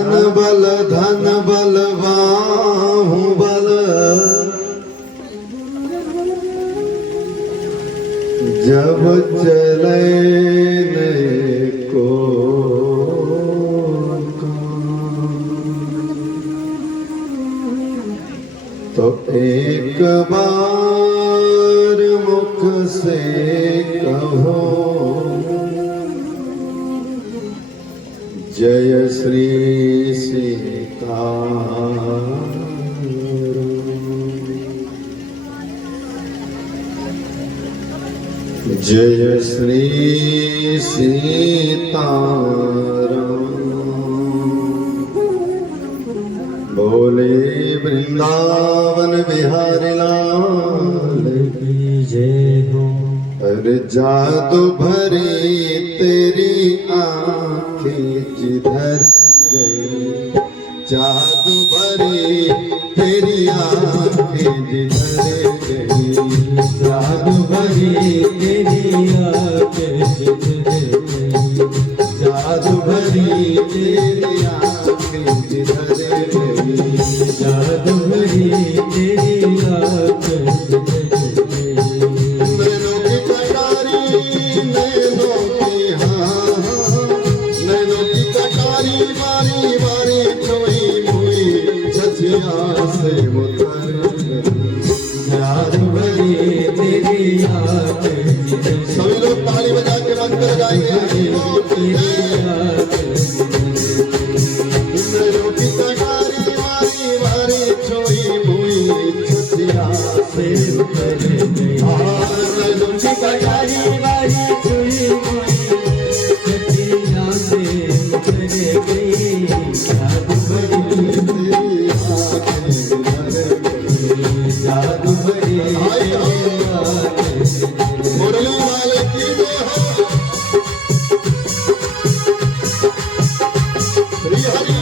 धन बल बाहु बल जब चले को तो एक बार मुख से कहो जय श्री सीताराम। जय श्री सीताराम। बोले वृंदावन बिहारी लाल की जय हो। अरे जादू भरी तेरी आंखें जिधर गई, जादू भरी तेरी आंखें जिधर गई, जादू भरी तेरी आंखें जिधर गई, जादू भरी तेरी आंखें जिधर गई, जादू भरी तेरी आंखें जिधर गई। नैनों की कटारी नैनों की नैनों की कटारी बारी बारी छुई मुई छछिया से उतर गई, जादू भरी तेरी आंखें जिधर। सभी लोग ताली बजा के बंद कर जाएंगे। नैनों की कटारी बारी बारी छुई मुई छछिया से उतर गई, नैनों की कटारी बारी छुई मुई छछिया से उतर गई, जादू भरी तेरी आंखें जिधर गई, जादू भरी तेरी आंखें जिधर। मुरली वाले की जय हो। श्री हरि।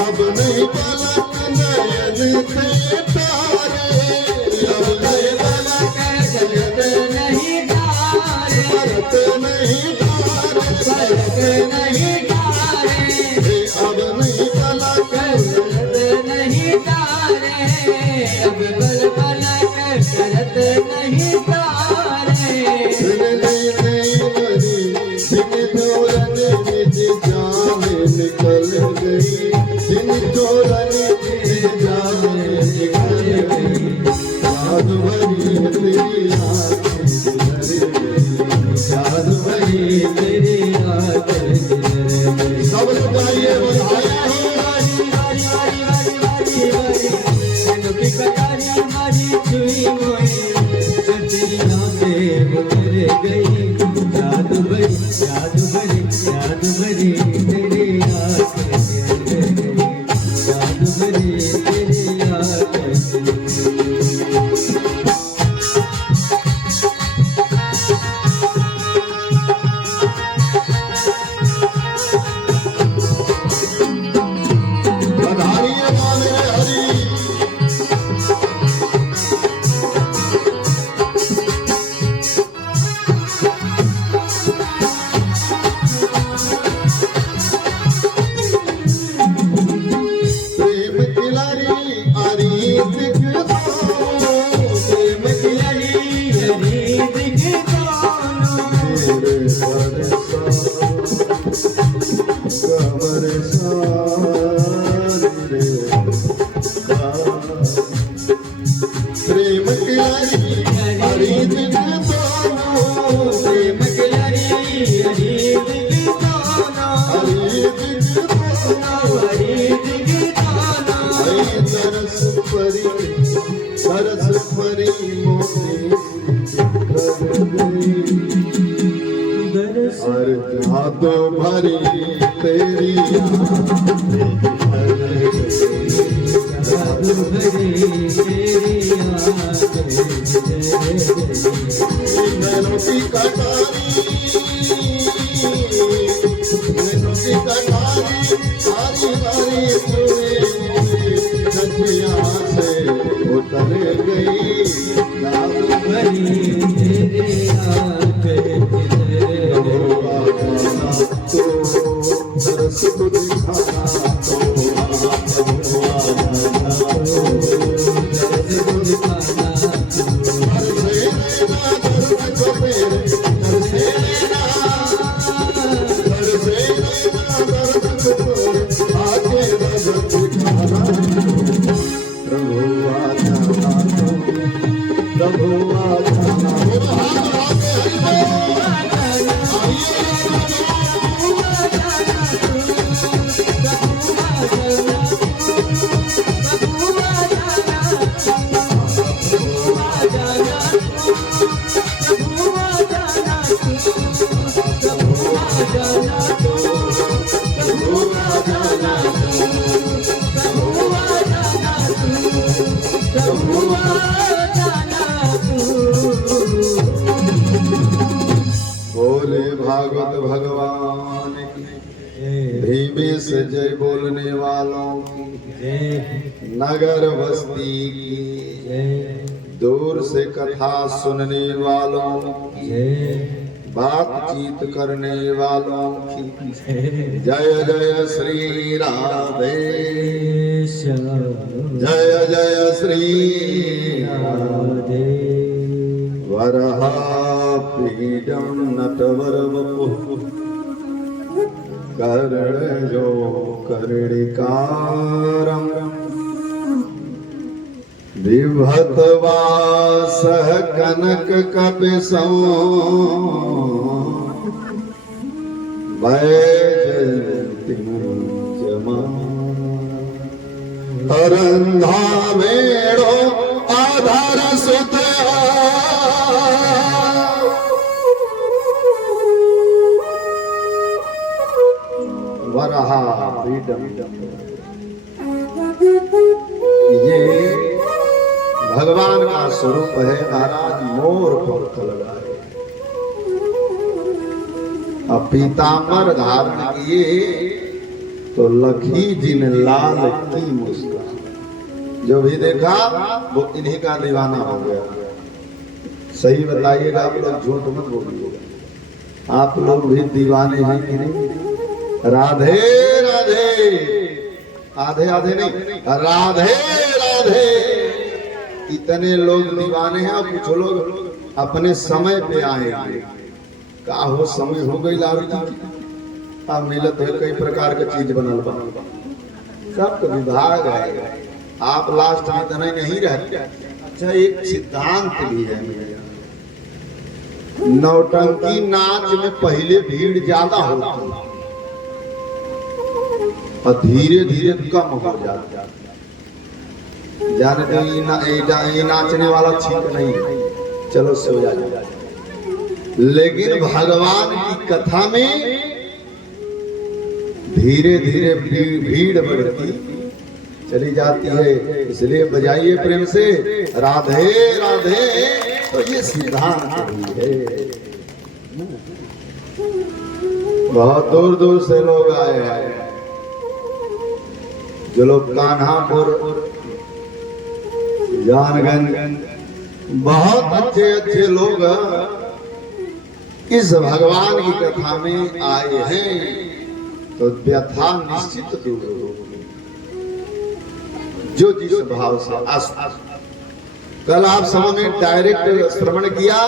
अब नहीं पलक नयन से तारे, अब नहीं पलक जगत नहीं तारे, परत नहीं तारे, परत नहीं तारे, अब नहीं पलक जगत नहीं तारे, अब बल पलक जगत नहीं तारे। दिन नहीं नहीं मरी दिन तोरन निज जान निकल गई, दिन तोरन निज जान निकल गई, जादू भरी तेरी आंखें जिधर गई, जादू भरी तेरी आंखें जिधर गई। सब लोग गाइए बधाई हो। बारी बारी बारी बारी बारी बारी नैनों की कटारी बारी छुई मुई छछिया से उतर गई, जादू भरी जादू भरी जादू भरी तेरी आंखें जिधर गई, जादू भरी तेरी आंखें जिधर बधाइए माने हरि। प्रेम किलारी आरी दिख दोनों, प्रेम किलारी आरी दिख दोनों, प्रेम किलारी आरी दिख दोनों, प्रेम किलारी आरी दिख दोनों, आरी दिख दोनों, आरी दिख दोनों। तरस परी मोती और जादू भरी तेरी जादू भरी तेरी नैनों की कटारी नैनों की कटारी बारी बारी छठिया से उतर गई जादू भरी तेरे आंखें तो दरस को दिखाना तो बोले भागवत भगवान की धीमे से जय बोलने वालों की नगर बस्ती की दूर से कथा सुनने वालों की बातचीत करने वालों की जय जय श्री राधे जय जय श्री राधे वरहा पीडम नटवर वपु कर्णयो कर्णिकारं विभतवासः कनक कपिशं वैजयन्तीं च अरन्धा वेणो आधार सुत वरहा पीडम। ये भगवान का स्वरूप है महाराज। मोर पंख लगाए अब पीतांबर धारण किए तो लखी जी ने लाल की मुस्कान। जो भी देखा वो इन्हीं का दीवाना हो गया। सही बताइएगा आप लोग, झूठ मत बोलिएगा। आप लोग भी दीवाने हैं कि नहीं? राधे राधे, आधे आधे नहीं, राधे राधे। इतने लोग दीवाने हैं और कुछ लोग अपने समय पे आएंगे। का हो समय हो गई लाल अब मिलत है कई प्रकार के चीज बनल बा, सब विभाग है। आप लास्ट में इतना नहीं रहते। अच्छा एक सिद्धांत भी है मेरा, नौटंकी नाच में पहले भीड़ ज्यादा होती और धीरे धीरे कम हो जाता। जाने ये नाचने वाला ठीक नहीं है, चलो सो जाए। लेकिन भगवान की कथा में धीरे धीरे भीड़ बढ़ती चली जाती है। इसलिए बजाइए प्रेम से राधे राधे। तो ये सिद्धांत भी है। बहुत दूर दूर से लोग आए हैं। जो लोग कान्हापुर, जानगंज, बहुत अच्छे अच्छे लोग इस भगवान की कथा में आए हैं तो व्यथा निश्चित दूर होगी। जो जिस भाव से कल आप सबों ने डायरेक्ट श्रवण किया,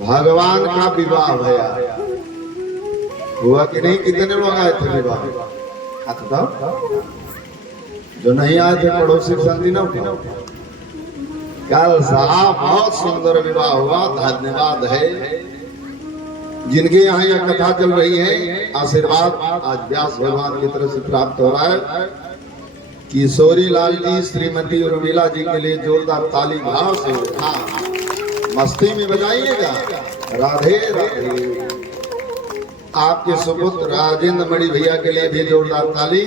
भगवान का विवाह भया हुआ कि नहीं? कितने लोग आए थे विवाह? हाथ उठाओ। जो नहीं आए थे पड़ोसी शांति न उठाओ। कल साहब बहुत सुंदर विवाह हुआ, धन्यवाद है। जिनके यहाँ यह कथा चल रही है, आशीर्वाद आज व्यास भगवान की तरफ से प्राप्त हो रहा है। किशोरी लाल जी, श्रीमती उर्मिला जी के लिए जोरदार ताली भाव से मस्ती में बजाइएगा। राधे राधे। आपके सुपुत्र राजेंद्र मणि भैया के लिए भी जोरदार ताली।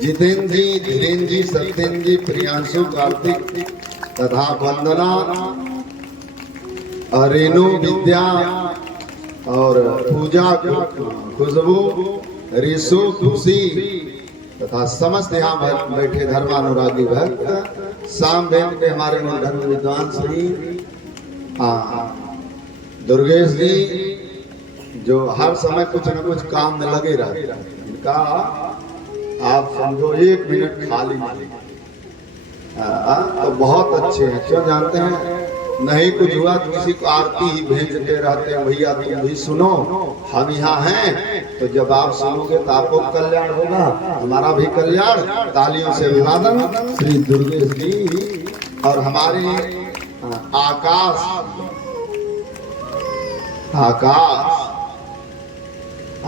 जितेंद्र जी, धीरेन्द्र जी, सत्येंद्र जी, प्रियांशु, कार्तिक तथा वंदना, रेणु, विद्या और पूजा, खुशबू, रिशु, खुशी तथा समस्त यहाँ बैठे धर्मानुरागी भक्त सामवेद के हमारे धर्म विद्वान श्री दुर्गेश जी जो हर समय कुछ न कुछ काम में लगे रहते हैं, इनका आप समझो 1 मिनट खाली तो बहुत अच्छे हैं। क्यों जानते हैं, नहीं कुछ हुआ तो किसी को आरती ही भेजते रहते हैं, भैया तुम भी सुनो, हम यहाँ हैं। तो जब आप सुनोगे तो आपको कल्याण होगा, हमारा भी कल्याण। तालियों से अभिवादन श्री दुर्गेश जी। और हमारे आकाश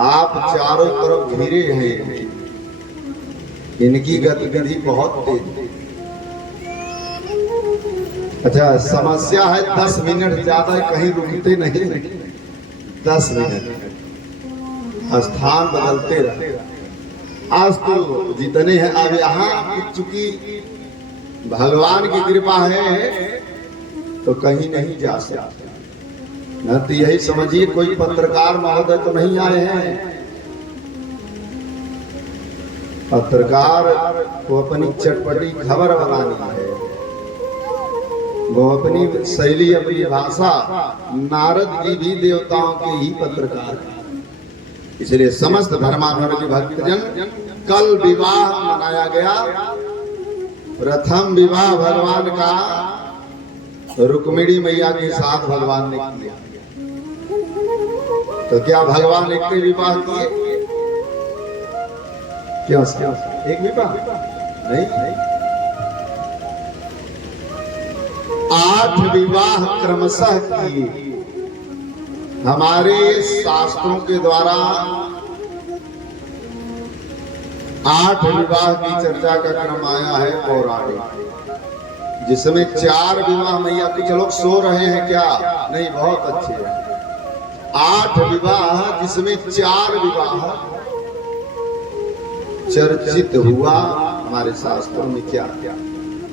आप चारों तरफ घिरे हैं, इनकी गतिविधि बहुत तेज है। अच्छा, समस्या है 10 मिनट ज्यादा कहीं रुकते नहीं, 10 मिनट स्थान बदलते रहे। आज तो जितने हैं अब यहाँ, चूंकि भगवान की कृपा है तो कहीं नहीं जा सकते। न तो यही समझिए कोई पत्रकार महोदय तो नहीं आए हैं। पत्रकार को अपनी चटपटी खबर बनानी है, वो अपनी शैली अपनी भाषा। नारद जी भी देवताओं के ही पत्रकार, इसलिए समस्त धर्मानुरागी भक्तजन कल विवाह मनाया गया। प्रथम विवाह भगवान का रुक्मिणी मैया के साथ भगवान ने किया। तो क्या भगवान एक विवाह किए? क्यों एक विवाह नहीं, 8 विवाह क्रमशः किए। हमारे शास्त्रों के द्वारा 8 विवाह की चर्चा का क्रम आया है पौराणिक, जिसमें 4 विवाह मैया। कुछ लोग सो रहे हैं क्या? नहीं, बहुत अच्छे हैं। 8 विवाह जिसमें 4 विवाह चर्चित हुआ हमारे शास्त्रों में। क्या क्या?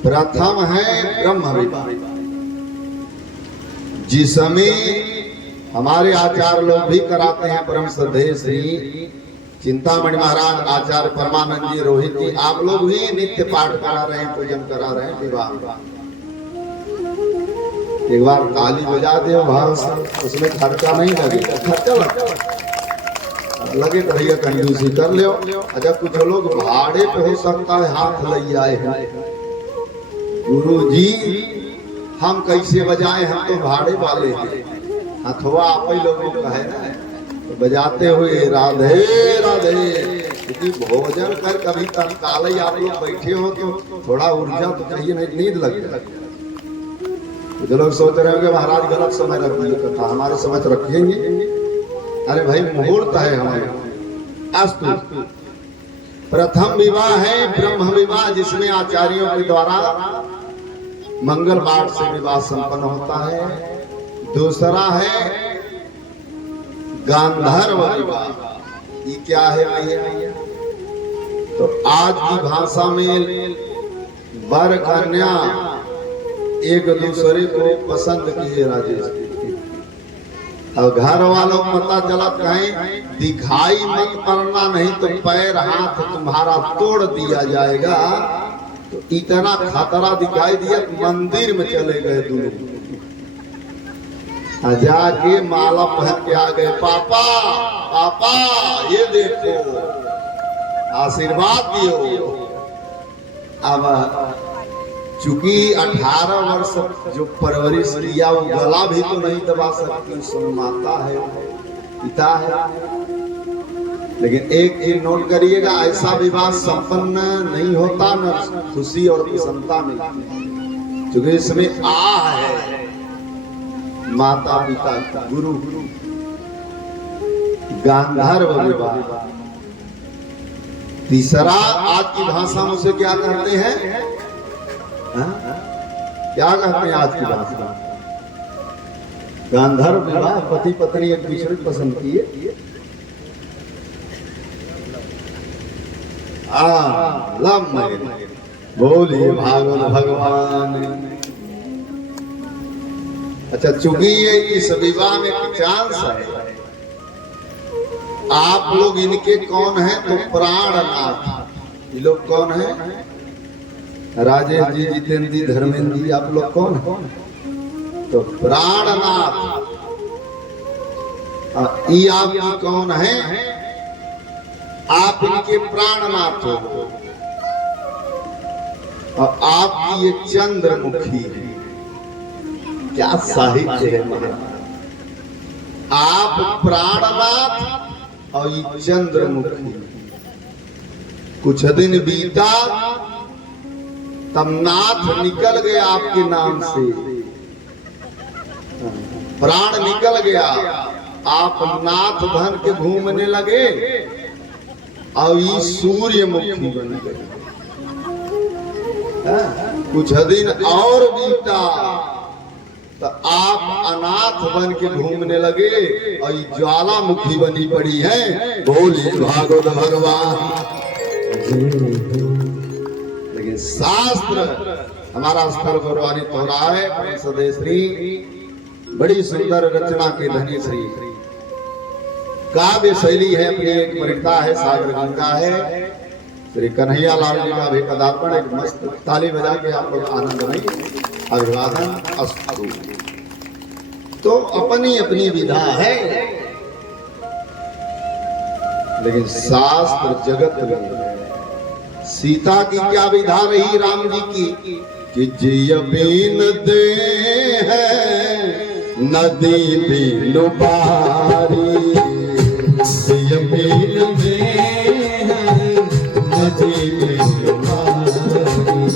प्रथम है ब्रह्म विवाह, जिसमें हमारे आचार्य लोग भी कराते हैं। परम श्रद्धेय श्री चिंतामणि महाराज आचार्य परमानंद जी रोहित जी, आप लोग भी नित्य पाठ करा रहे हैं, पूजन करा रहे हैं विवाह। एक बार ताली बजा दे भाव, उसमें खर्चा नहीं लगेगा। खर्चा लगे तो भैया कंजूसी कर लो। अच्छा, कुछ लोग भाड़े पे हो सकता है हाथ ले आए हैं, गुरु जी हम कैसे बजाएं, हम तो भाड़े वाले हैं। अथवा आप ही लोगों का है ना, तो बजाते हुए राधे राधे। क्योंकि भोजन कर कभी तत्काल ही आप लोग बैठे हो तो थोड़ा ऊर्जा तो चाहिए, नहीं नींद लग जाए। जो लोग सोच रहे होंगे महाराज गलत समय रख दिए कथा, हमारे समय तो रखेंगे। अरे भाई मुहूर्त है हमारे। अस्तु, प्रथम विवाह है ब्रह्म विवाह, जिसमें आचार्यों के द्वारा मंगल पाठ से विवाह संपन्न होता है। दूसरा है गांधर्व विवाह। ये क्या है भैया? तो आज की भाषा में वर कन्या एक दूसरे को पसंद किए राजेश, और घर वालों को पता चला कहीं दिखाई मत पड़ना, नहीं तो पैर हाथ तुम्हारा तोड़ दिया जाएगा। तो इतना खतरा दिखाई दिया, मंदिर में चले गए दोनों। जाके माला पहन के आ गए, पापा पापा ये देखो, आशीर्वाद दियो। अब चूंकि 18 वर्ष जो परवरिश किया, वो गला भी तो नहीं दबा सकती, सुन माता है, पिता है। लेकिन एक चीज नोट करिएगा, ऐसा विवाह संपन्न नहीं होता, न खुशी और प्रसन्नता मिलती, क्योंकि इसमें है माता पिता का, गुरु गुरु। गांधर्व विवाह। तीसरा आज की भाषा में उसे क्या कहते हैं? क्या कहते हैं आज की भाषा? गांधर्व विवाह। पति पत्नी एक दूसरे को पसंद किए, बोलिए भागवत भगवान। अच्छा, चूंकि इस विवाह में चांस है, आप लोग इनके कौन हैं? तो प्राणनाथ। ये लोग कौन है? राजेश जी, जितेंद्र जी, धर्मेंद्र जी, आप लोग कौन है? तो प्राणनाथ। ये आपकी कौन है? आप इनके प्राणनाथ हो और आपकी ये चंद्रमुखी है। क्या साहित्य है महाराज! आप प्राणनाथ और ये चंद्रमुखी। कुछ दिन बीता तब नाथ निकल गया आपके नाम से, प्राण निकल गया, आप नाथ बन के घूमने लगे और ये सूर्यमुखी बन गए। कुछ दिन और बीता तो आप अनाथ बन के घूमने लगे और ये ज्वालामुखी बनी पड़ी है। बोलिए भागवत भगवान। लेकिन शास्त्र हमारा स्तर गौरवान्वित हो रहा है। सदय श्री बड़ी सुंदर रचना के धनी श्री काव्य शैली है, अपनी एक मरिता है, सागर गंगा है। श्री कन्हैया लाल जी का भी पदार्पण। एक मस्त ताली बजा के आप लोग आनंद में अभिवादन अस्तु। तो अपनी अपनी विधा है, लेकिन शास्त्र जगत में सीता की क्या विधा रही राम जी की? कि जिय बीन दे है नदी बीन पारी, जिय बीन दे है नदी बीन पारी,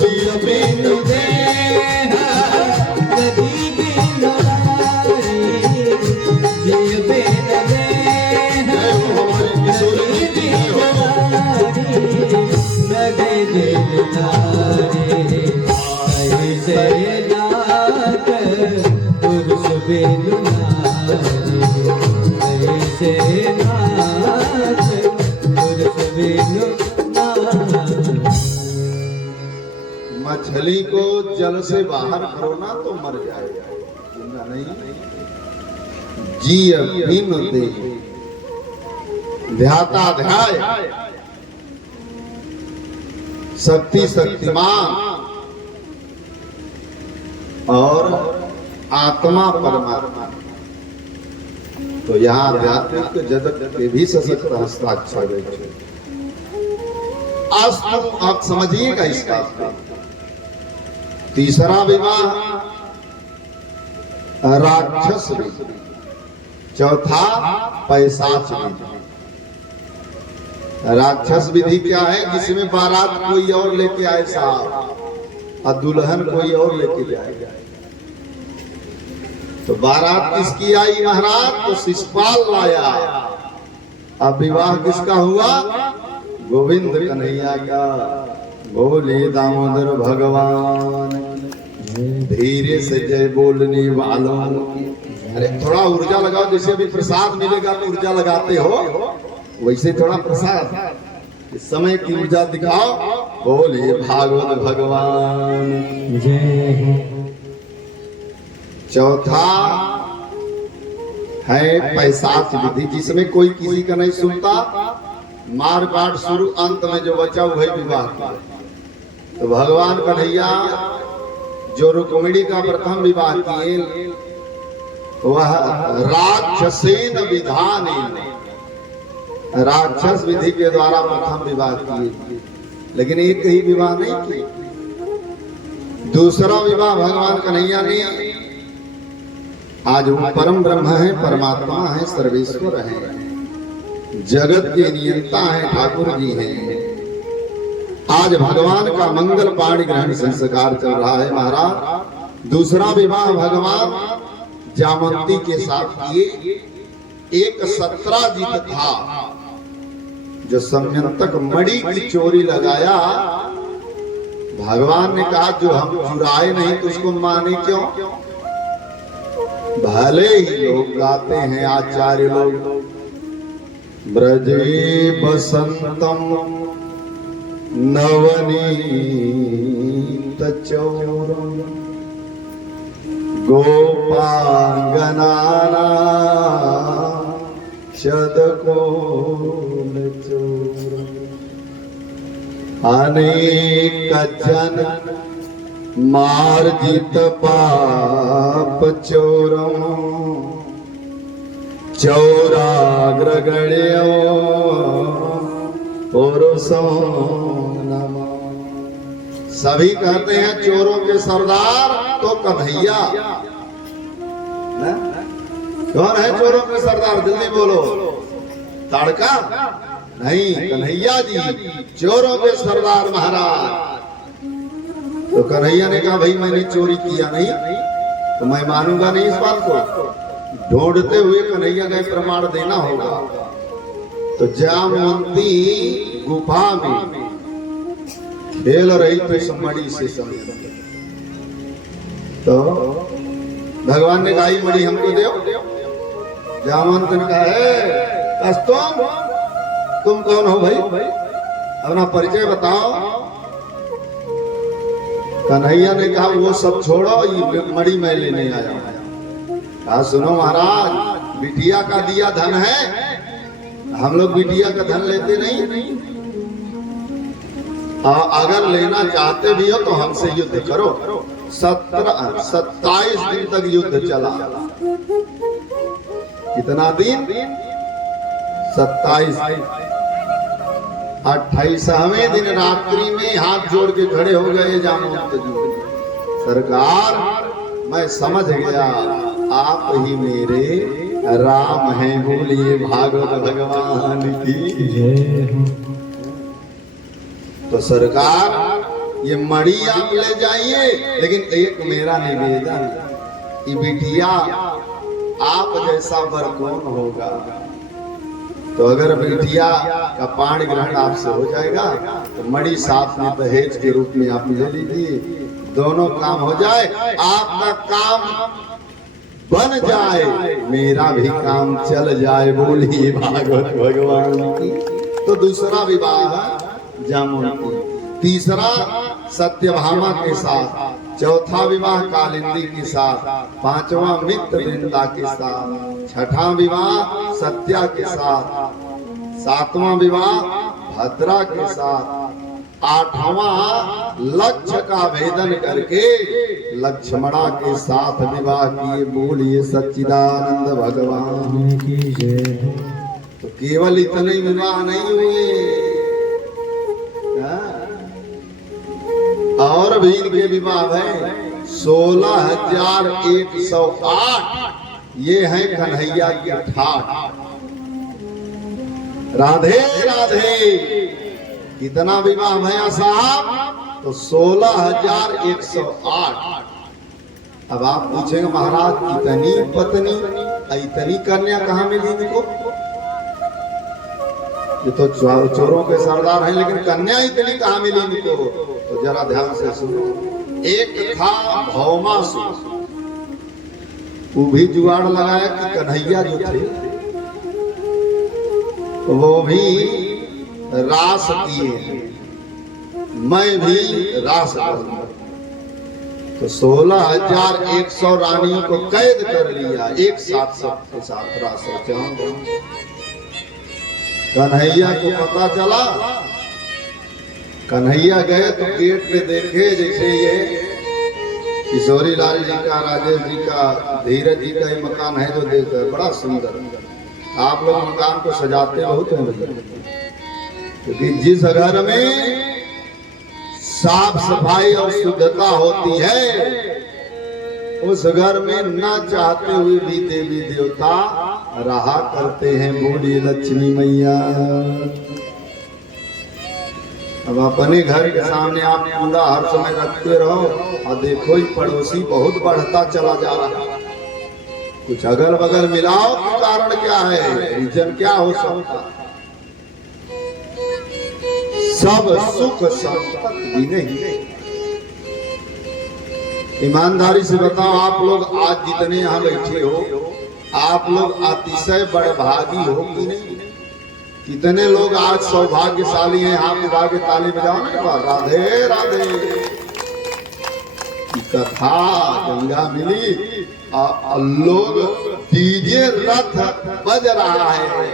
जिय बीन दे है नदी बीन पारी, जिय बीन दे है हमारी किशोरी जी नगे नारे ऐसे नाथ पुरुष बिनु नारी, ऐसे नाथ पुरुष बिनु नारी। मछली को जल से बाहर करो ना तो मर जाएगा, नहीं। जी बिन दे ध्याता ध्याय, शक्ति शक्तिमान और आत्मा परमात्मा। तो यहाँ आध्यात्मिक जगत के भी सशक्त हस्ताक्षर है। आप समझिएगा इसका। तीसरा विवाह राक्षस विधि, चौथा पैशाच विधि। राक्षस विधि क्या है? जिसमें बारात कोई और लेके आए साहब और दुल्हन कोई और लेके जाएगा। तो बारात किसकी आई महाराज? तो शिशुपाल लाया। अब विवाह किसका हुआ? गोविंद कन्हैया का। बोले दामोदर भगवान। धीरे से जय बोलने वालों। अरे थोड़ा ऊर्जा लगाओ, जैसे अभी प्रसाद मिलेगा तो ऊर्जा लगाते हो, वैसे थोड़ा प्रसाद इस समय की ऊर्जा दिखाओ। बोले भागवत भगवान जय। चौथा है पैशाच विधि, जिसमें कोई किसी का नहीं सुनता, मार काट शुरू, अंत में जो बचा वही विवाह का। तो भगवान कन्हैया जो रुक्मिणी का प्रथम विवाह किए वह राक्षसेन विधान, राक्षस विधि के द्वारा प्रथम विवाह किए, लेकिन एक ही विवाह नहीं किए। दूसरा विवाह भगवान कन्हैया ने, आज वो परम ब्रह्म है, परमात्मा है, सर्वेश्वर है, जगत के नियंता है, ठाकुर जी हैं। आज भगवान का मंगल पाणी ग्रहण संस्कार चल रहा है महाराज। दूसरा विवाह भगवान जामंती के साथ किए। एक सत्राजित था जो सम्यंतक मणि की चोरी लगाया। भगवान ने कहा जो हम चुराए नहीं तो उसको माने क्यों? भले ही लोग गाते हैं आचार्य लोग, ब्रजे बसंतम नवनीत चौरम गोपांगनाना शतकोल चोरम। अनेक जन मार्जित पाप चोरों चौराग्रगण्यो पुरुषों नमः। सभी कहते हैं चोरों के सरदार तो कन्हैया। कौन है चोरों के सरदार? जल्दी बोलो। ताड़का नहीं, कन्हैया जी चोरों के सरदार महाराज। तो कन्हैया ने कहा भाई मैंने चोरी किया नहीं तो मैं मानूंगा नहीं इस बात को। ढूंढते हुए कन्हैया का प्रमाण देना होगा। तो जामवंती गुफा में खेल रही थी मणि से समय। तो भगवान ने कहा मणि हमको दो। जामवंत ने कहा है तुम कौन हो भाई? अपना परिचय बताओ। कन्हैया ने कहा वो सब छोड़ो, ये मणि मैं लेने आया हूं। कहा सुनो महाराज, बिटिया का दिया धन है, हम लोग बिटिया का धन लेते नहीं। अगर लेना चाहते भी हो तो हमसे युद्ध करो। 27 दिन तक युद्ध चला। कितना दिन? 27। 28वें दिन रात्रि में हाथ जोड़ के खड़े हो गए जामवंत जी। सरकार मैं समझ गया आप ही मेरे राम हैं। बोलिए भागवत भगवान की जय हो। तो सरकार ये मणि आप ले जाइए, लेकिन एक मेरा निवेदन, ये बिटिया आप जैसा वर कौन होगा? तो अगर बिटिया का पाण ग्रहण आपसे हो जाएगा तो मणि साथ में दहेज के रूप में आप ले लीजिए। दोनों काम हो जाए, आपका काम बन जाए, मेरा भी काम चल जाए। बोलिए भागवत भगवान की। तो दूसरा विवाह जामुन, तीसरा सत्यभामा के साथ, चौथा विवाह कालिंदी के साथ, पांचवा मित्र वृंदा के साथ, छठा विवाह सत्या के साथ, सातवां विवाह भद्रा के साथ, आठवां लक्ष्य का भेदन करके लक्ष्मणा के साथ विवाह किए। बोलिए सच्चिदानंद भगवान की जय। तो केवल इतने विवाह नहीं हुए, और भी इनके विवाह है 16,108। ये है कन्हैया की ठाठ। राधे राधे। कितना विवाह भैया साहब? तो 16,108। अब आप पूछेंगे महाराज इतनी पत्नी इतनी कन्या कहाँ मिली इनको? ये तो चोरों के सरदार हैं, लेकिन कन्या इतनी कहाँ मिली इनको? तो जरा ध्यान से सुनो। एक था भौमासुर, वो भी जुगाड़ लगाया कि कन्हैया जो थे वो भी रास किए, मैं भी रास करूंगा। तो 16,100 रानियों को कैद कर लिया, एक साथ सबके साथ रास रचाऊंगा। कन्हैया को पता चला, कन्हैया गए तो गेट पे देखे जैसे ये किशोरी लाल जी का, राजेश जी का, धीरज जी का ये मकान है जो देखकर बड़ा सुंदर। आप लोग मकान को सजाते बहुत हैं क्योंकि जिस घर में साफ सफाई और शुद्धता होती है उस घर में ना चाहते हुए भी देवी देवता रहा करते हैं। बोलिए लक्ष्मी मैया। अब अपने घर के सामने आप कूड़ा हर समय रखते रहो और देखो ही पड़ोसी बहुत बढ़ता चला जा रहा है। कुछ अगल बगल मिलाओ तो कारण क्या है, रीजन क्या हो सकता? सब सुख संपत्ति भी नहीं। ईमानदारी से बताओ, आप लोग आज जितने यहाँ बैठे हो, आप लोग अतिशय बड़भागी हो कि नहीं? कितने लोग आज सौभाग्यशाली हैं? हाथ उठा के ताली बजाओ ना। राधे राधे। कथा गंगा मिली और लोग डीजे रथ बज रहा है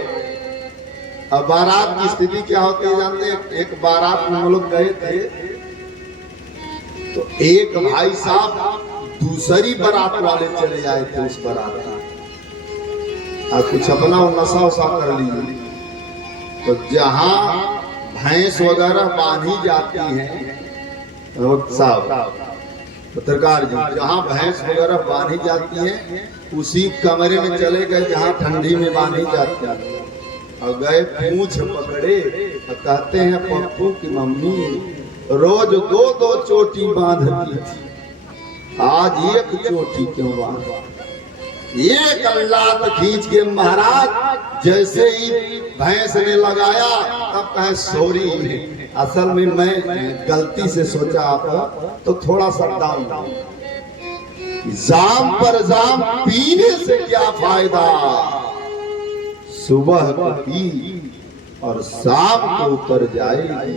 अब बारात की स्थिति क्या होती है जानते हैं? एक बारात में हम लोग गए थे तो एक भाई साहब दूसरी बारात वाले चले आए थे उस बारात में, कुछ अपना वो नशा वशा कर ली। तो जहां भैंस वगैरह बांधी जाती हैं साहब पत्रकार जी, जहाँ भैंस वगैरह बांधी जाती है उसी कमरे में चले गए जहाँ ठंडी में बांधी जाती है, और गए पूंछ पकड़े और कहते हैं पप्पू की मम्मी रोज दो दो चोटी बांधती थी, आज एक चोटी क्यों बांधा? एक अल्लाह खींच के महाराज जैसे ही भैंस ने लगाया तब कहे सॉरी, असल में मैं गलती से सोचा आपका तो थोड़ा सा डाउन। जाम पर जाम पीने से क्या फायदा, सुबह को पी और शाम को उतर जाएगी।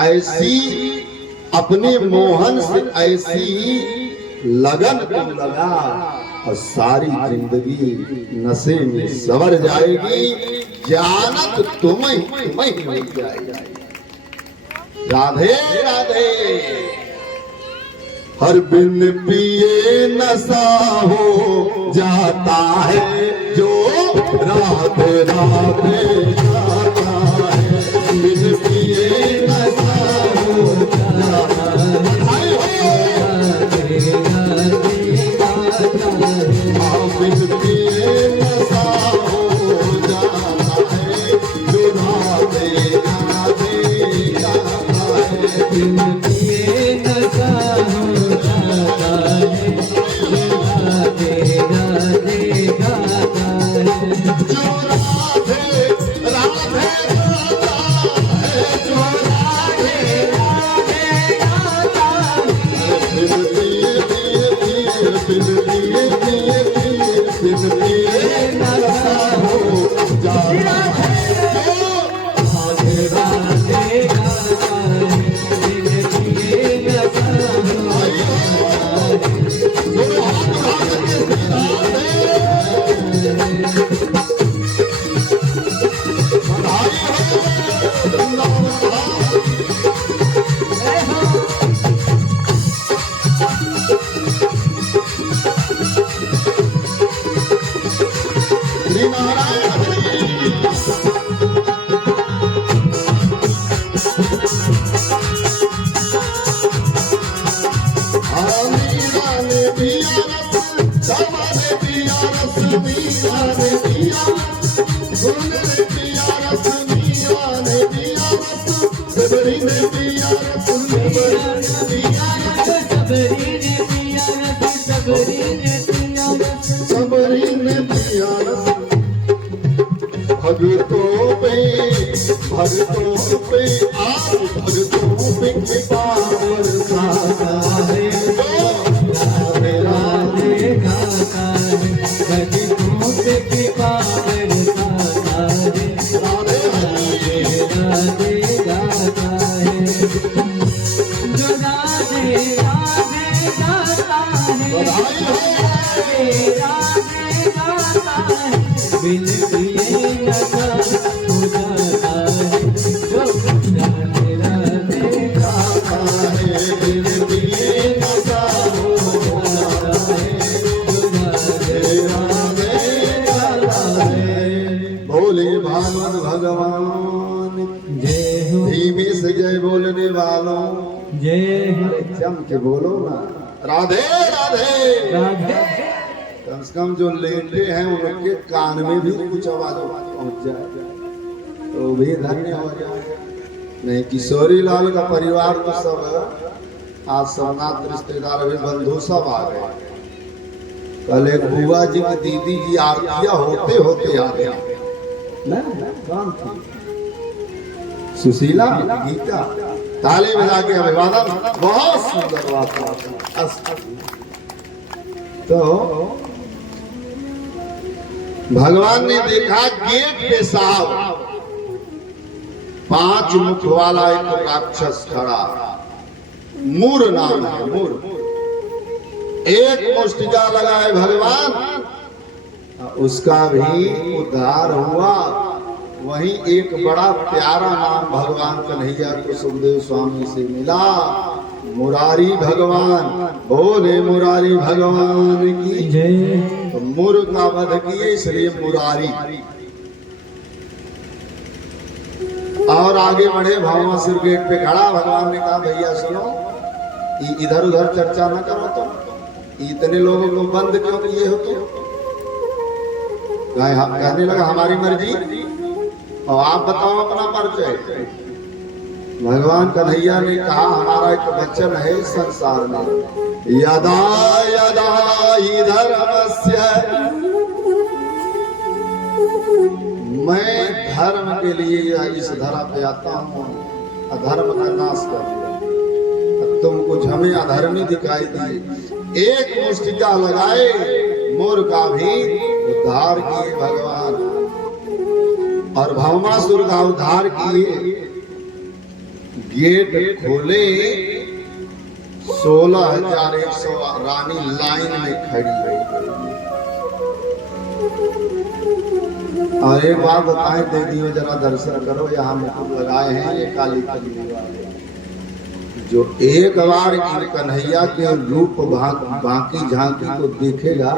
ऐसी अपने मोहन से ऐसी लगन को लगा और सारी जिंदगी नशे में सवर जाएगी, जानत तुम्हें मिल जाएगी। राधे राधे। हर बिन पिए नशा हो जाता है जो राधे राधे जाता है, बिन पिए नशा हो जाता है, बिन पिए नशा हो जाता है जो राधे राधे जाता है, बिन पिए नशा हो जाता है, राधे राधे गाता है, जो राधे राधे गाता है, जो राधे राधे गाता है, बिन पिए पिए बिन पिए बिन पिए नशा हो जाता है, राधे राधे गाता है, बिन पिए नशा हो जाता है। भगतों पे आप भगतों पे कृपा बरसाता है, राधे राधे गाता है, भक्तों पे कृपा बरसाता है, राधे राधे गाता है, जो राधे राधे गाता है, राधे राधे गाता है, बिन पिए नशा हो जाता है, जो राधे राधे गाता है, बिन पिए नशा हो जाता है, जो राधे राधे गाता है। बोले भागवत भगवान जय हो, धीमे से जय बोलने वालों जय हो, जम के बोलो ना राधे राधे। राधे कम से कम जो लेटे हैं उनके कान में भी कुछ आवाज पहुंच जाए तो भी धन्य हो जाए। नहीं किशोरी लाल का परिवार तो सब आज सोमनाथ रिश्तेदार भी बंधु सब आ गए। कल एक बुआ जी की दीदी जी आरतिया होते होते आ गया ना, कौन थी? सुशीला गीता ताली बजा के अभिवादन, बहुत सुंदर बात। तो भगवान ने देखा गेट पे साहब 5 मुख वाला एक राक्षस खड़ा, मूर नाम है, मूर। एक मुष्टिका लगाए भगवान, उसका भी उद्धार हुआ। वहीं एक बड़ा प्यारा नाम भगवान कन्हैया को सुखदेव स्वामी से मिला, मुरारी भगवान। बोले मुरारी भगवान की जय। तो मुर का वध किए इसलिए मुरारी। और आगे बढ़े, भावासुर गेट पे खड़ा, भगवान ने कहा भैया सुनो, इधर उधर चर्चा न करो, तुम इतने लोगों को बंद क्यों किए हो तुम? कहने लगा हमारी मर्जी, और आप बताओ अपना परिचय। भगवान कन्हैया ने कहा हमारा एक वचन है इस संसार में, यदा यदा हि धर्मस्य, मैं धर्म के लिए इस धरा पे आता हूँ अधर्म का नाश कर दिया। तुम कुछ हमें अधर्मी दिखाई दिए, एक मुष्टिका लगाए मोर का भी उद्धार किए भगवान, और भौमासुर का उद्धार किए। गेट खोले, 16,100 रानी लाइन में खड़ी है। और एक बात बताएं देवियों, जरा दर्शन करो, यहाँ मुकुट लगाए हैं ये काली कली वाले। जो एक बार इन कन्हैया के रूप बाकी झांकी को देखेगा,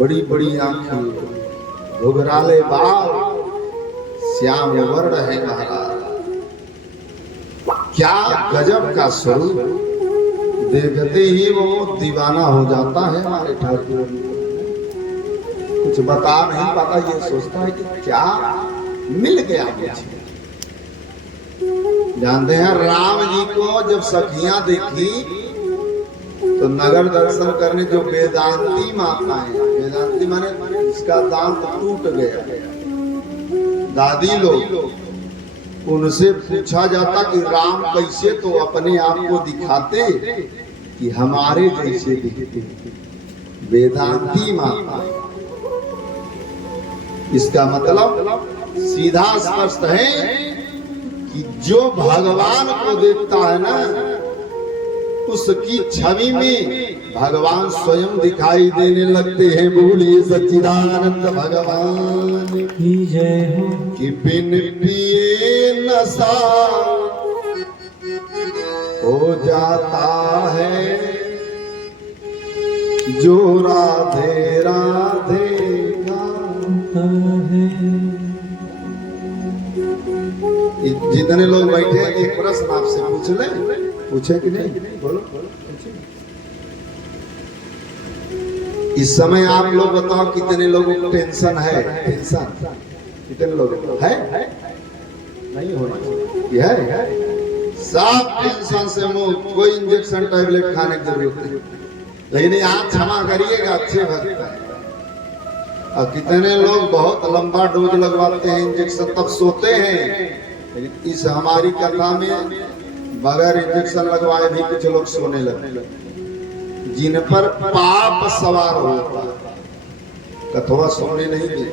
बड़ी बड़ी आंखें, घुघराले बाल, श्याम वर्ण है महाराज, क्या गजब का स्वरूप, देखते ही वो दीवाना हो जाता है हमारे ठाकुर। कुछ बता नहीं पाता, ये सोचता है कि क्या मिल गया मुझे। जानते हैं राम जी को जब सखियां देखी तो नगर दर्शन करने जो वेदांती माता है, वेदांती माने इसका दांत टूट गया, दादी लोग, उनसे पूछा जाता कि राम कैसे, तो अपने आप को दिखाते कि हमारे जैसे दिखते, वेदांती माता। इसका मतलब सीधा स्पष्ट है कि जो भगवान को देखता है ना, उसकी छवि में भगवान स्वयं दिखाई देने लगते हैं। बोलिए सच्चिदानंद भगवान की जय हो। कि बिन पिए नशा हो जाता है, जो राधे राधे गाता है। जितने लोग बैठे हैं, एक प्रश्न आपसे पूछ ले, पूछे कि नहीं? बोलो। इस समय आप लोग बताओ कितने लोगों को टेंशन है? टेंशन कितने लोग है? नहीं होना चाहिए है। सब टेंशन से मुक्त, कोई इंजेक्शन टैबलेट खाने की जरूरत नहीं। लेकिन आप क्षमा करिएगा, अच्छे भक्त हैं। और कितने लोग बहुत लंबा डोज लगवाते हैं इंजेक्शन, तब सोते हैं। लेकिन इस हमारी कथा में बगैर इंजेक्शन लगवाए भी कुछ लोग सोने लगे, जिन पर पाप सवार होता, कथवा सोने नहीं दी।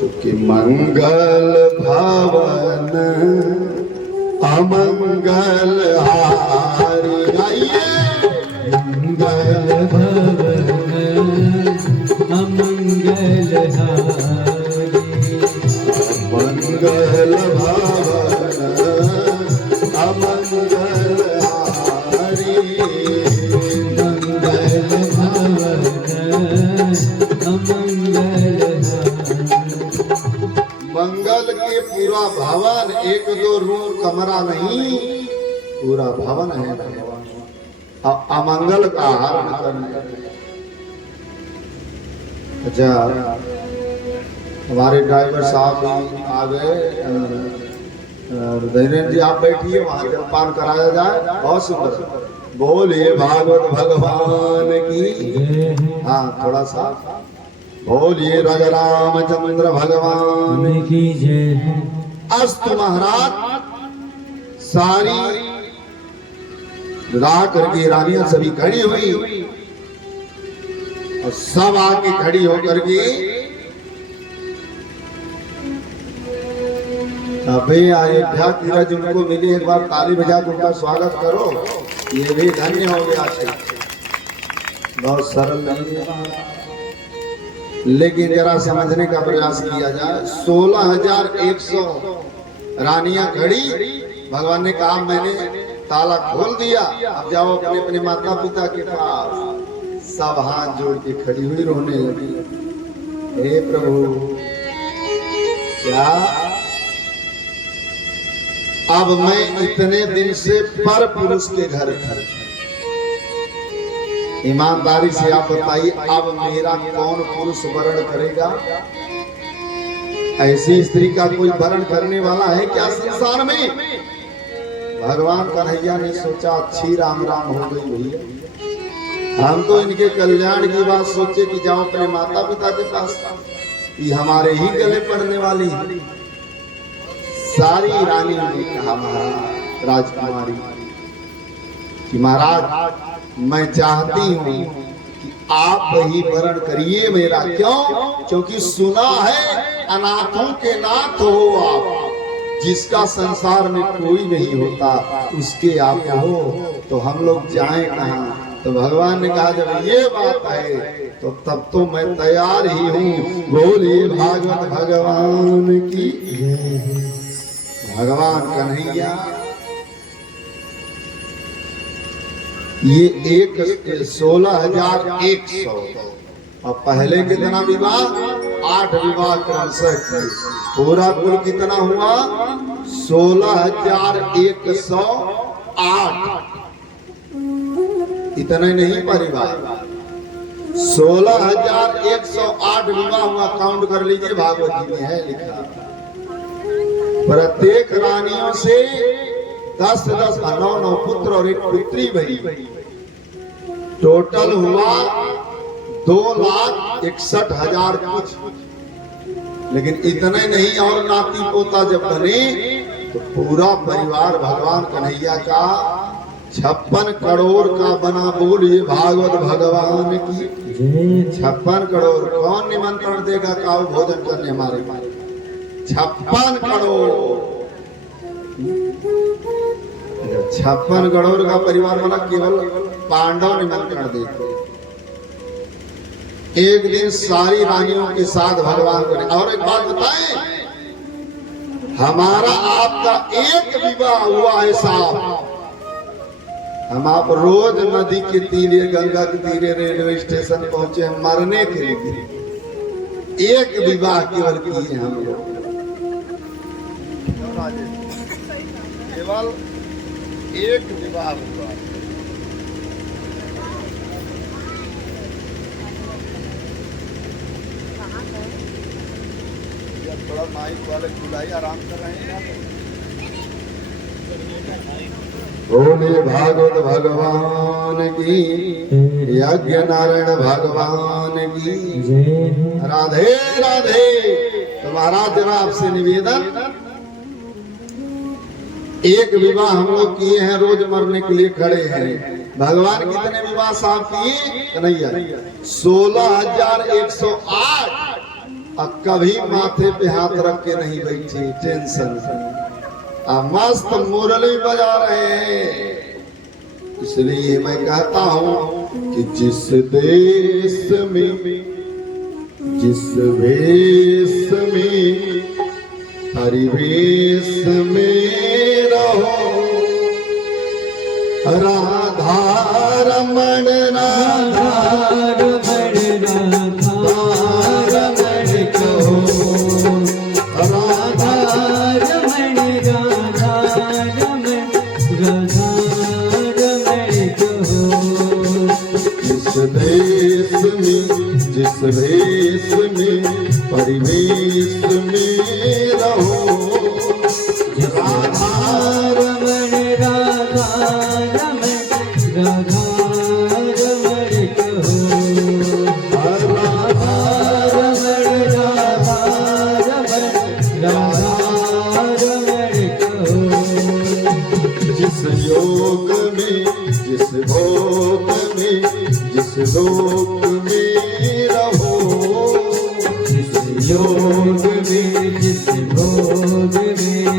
चूंकि मंगल भवन अमंगल हारी, गाइए मंगल भवन अमंगल हारी, मंगल भवन अमंगल हारी, मंगल भवन अमंगल हारी। मंगल के पूरा भवन, एक दो रूम कमरा नहीं, पूरा भवन है भगवान। अमंगल का हरण करने। अच्छा, हमारे ड्राइवर साहब भी आ गए। धैर्य जी आप बैठिए, वहां जलपान कराया जाए। बहुत सुंदर, बोलिए भागवत भगवान की। हाँ, थोड़ा सा बोलिए राजा रामचंद्र भगवान की जय। अस्तु महाराज, सारी रा करके रानियां सभी खड़ी हुई, और सब आके खड़ी होकर के अभी अयोध्या की रज उनको मिली। एक बार ताली बजा के उनका स्वागत करो, ये भी धन्य हो गया। बहुत सरल नहीं है। लेकिन जरा समझने का प्रयास किया जाए। 16,100 रानियां खड़ी, भगवान ने कहा मैंने ताला खोल दिया, अब जाओ अपने अपने माता पिता के पास। सब हाथ जोड़ के खड़ी हुई रोने लगी, हे प्रभु क्या अब मैं इतने दिन से पर पुरुष के घर था, ईमानदारी से आप बताइए अब मेरा कौन पुरुष वर्ण करेगा? ऐसी स्त्री का कोई वर्ण करने वाला है क्या संसार में? भगवान कन्हैया ने सोचा अच्छी राम राम हो गई भैया, हम तो इनके कल्याण की बात सोचे कि जाओ अपने माता पिता के पास, ये हमारे ही गले पड़ने वाली है। सारी रानी ने कहा महाराज राजकुमारी कि महाराज मैं चाहती हूँ कि आप ही वर्ण करिए मेरा। क्यों? क्योंकि सुना है अनाथों के नाथ हो आप, जिसका संसार में कोई नहीं होता उसके आप हो, तो हम लोग जाएं कहाँ? तो भगवान ने कहा जब ये बात है तो तब तो मैं तैयार ही हूँ। बोलिए भागवत भगवान की। भगवान कन्हैया ये 16,100 और पहले कितना विवाह? 8 विवाह क्रम से पूरा कुल कितना हुआ? 16,108। इतना नहीं परिवार, 16,108 विवाह हुआ। काउंट कर लीजिए, भागवत जी में है लिखा। प्रत्येक रानियों से 10-10 9 पुत्र और एक पुत्री बनी। टोटल हुआ 2,61,000 कुछ। लेकिन इतने नहीं, और नाती पोता जब बने तो पूरा परिवार भगवान कन्हैया का 56 करोड़ का बना। बोलिए भागवत भगवान की। 56 करोड़ कौन निमंत्रण देगा काऊ भोजन करने हमारे? 56 करोड़ 56 करोड़ का परिवार वाला केवल पांडव निमंत्रण देते। एक दिन सारी रानियों के साथ भगवान करें। और एक बात बताएं, हमारा आपका एक विवाह हुआ है साहब, हम आप रोज नदी के तीरे गंगा के तीरे रेलवे स्टेशन पहुंचे हम मरने के लिए। एक विवाह केवल किए हम लोग, केवल एक विवाह हुआ। थोड़ा माइक वाले बुलाई आराम कर रहे हैं। बोले भागवत भगवान की, यज्ञ नारायण भगवान की। राधे राधे। तो महाराज जरा आपसे निवेदन, एक विवाह हम लोग किए हैं, रोज मरने के लिए खड़े हैं। भगवान कितने विवाह साहब किए? कन्हैया 16,108। अब कभी माथे पे हाथ रख के नहीं बैठे टेंशन, अब मस्त मुरली बजा रहे हैं। इसलिए मैं कहता हूं कि जिस देश में जिस वेश में परिवेश में रहो, राधा रमण राधा रमण राधा रमण कहो, राधा रमण राधा रमण राधा रमण कहो। जिस देश में जिस वेश में परिवेश में रहो, राधा रमण राधा रमण राधा रमण कहो, राधा रमण राधा रमण राधा रमण कहो। जिस योग में जिस भोग में जिस लोक में रहो, जिस योग में जिस भोग में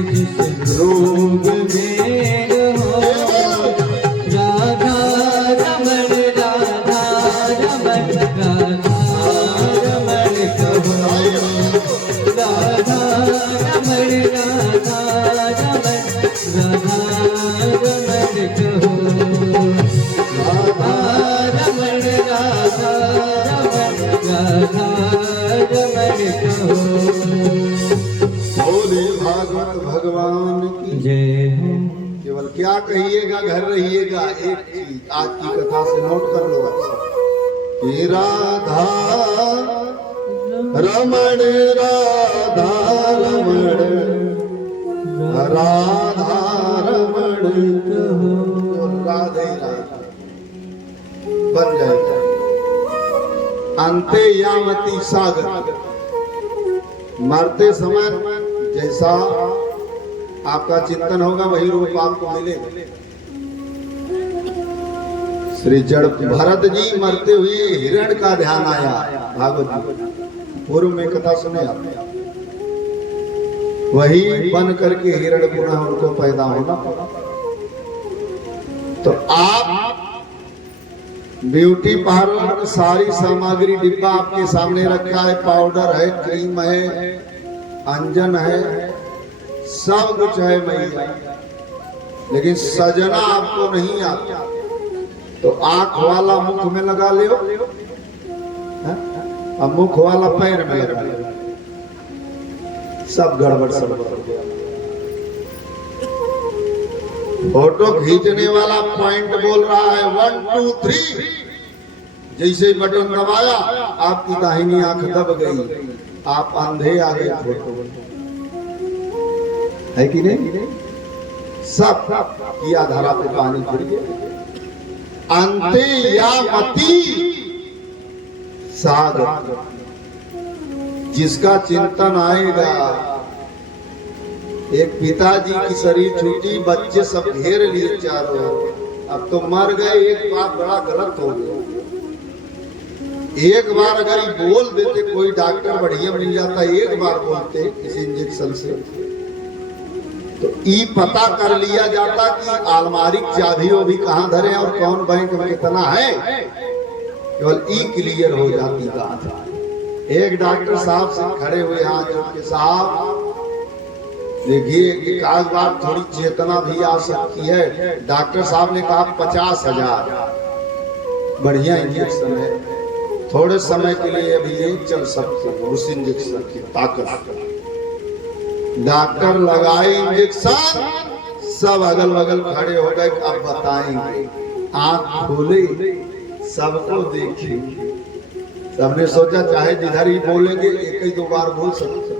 जिस रोग में रहो, राधा रमण राधा रमण राधा रमण भगवान की जय हो। केवल क्या कहिएगा, घर रहिएगा। एक चीज आज की कथा से नोट कर लो कि राधा रमण राधा रमण राधा रमण तो राधे राधा बन जाएगा। अंते यामती सागर, मरते समय जैसा आपका चिंतन होगा वही रूप आपको मिलेगा। श्री जड़ भरत जी मरते हुए हिरण का ध्यान आया। भागवत जी पूर्व में कथा सुने आपने, वही बन करके हिरण पुनः उनको पैदा होना। तो आप ब्यूटी पार्लर सारी सामग्री डिब्बा आपके सामने रखा है, पाउडर है, क्रीम है, अंजन है, सब कुछ है मैया, लेकिन सजना आपको नहीं आता। तो आंख वाला मुख में लगा ले, अब मुख वाला पैर में लगा ले, सब गड़बड़ सब गड़बड़। फोटो खींचने वाला पॉइंट बोल रहा है 1 2 3, जैसे ही बटन दबाया आपकी दाहिनी आंख दब गई, आप अंधे आ गए। फोटो है कि नहीं? सब किया धारा पे पानी फिर गया। अंते यामती सागर, जिसका चिंतन आएगा। एक पिताजी की शरीर छूटी, बच्चे सब घेर लिए चारों, अब तो मर गए। एक बात बड़ा गलत हो गया, एक बार अगर ये बोल देते, कोई डॉक्टर बढ़िया मिल जाता, एक बार बोलते इस इंजेक्शन से, तो ई पता कर लिया जाता कि अलमारी चाबी वो भी कहाँ धरे और कौन बैंक में कितना है, केवल ई क्लियर हो जाती बात। एक डॉक्टर साहब से खड़े हुए हाथ जोड़ के, साहब देखिए कि आज बात थोड़ी चेतना भी आ सकती है। डॉक्टर साहब ने कहा 50,000 बढ़िया इंजेक्शन है, थोड़े समय के लिए अभी ये चल सकते हो उस इंजेक्शन की ताकत। डॉक्टर लगाए इंजेक्शन, सब अगल बगल खड़े हो गए। अब बताएंगे, आंख खोले, सबको देखी। सबने सोचा चाहे जिधर ही बोलेंगे एक ही 2 बार बोल सकते।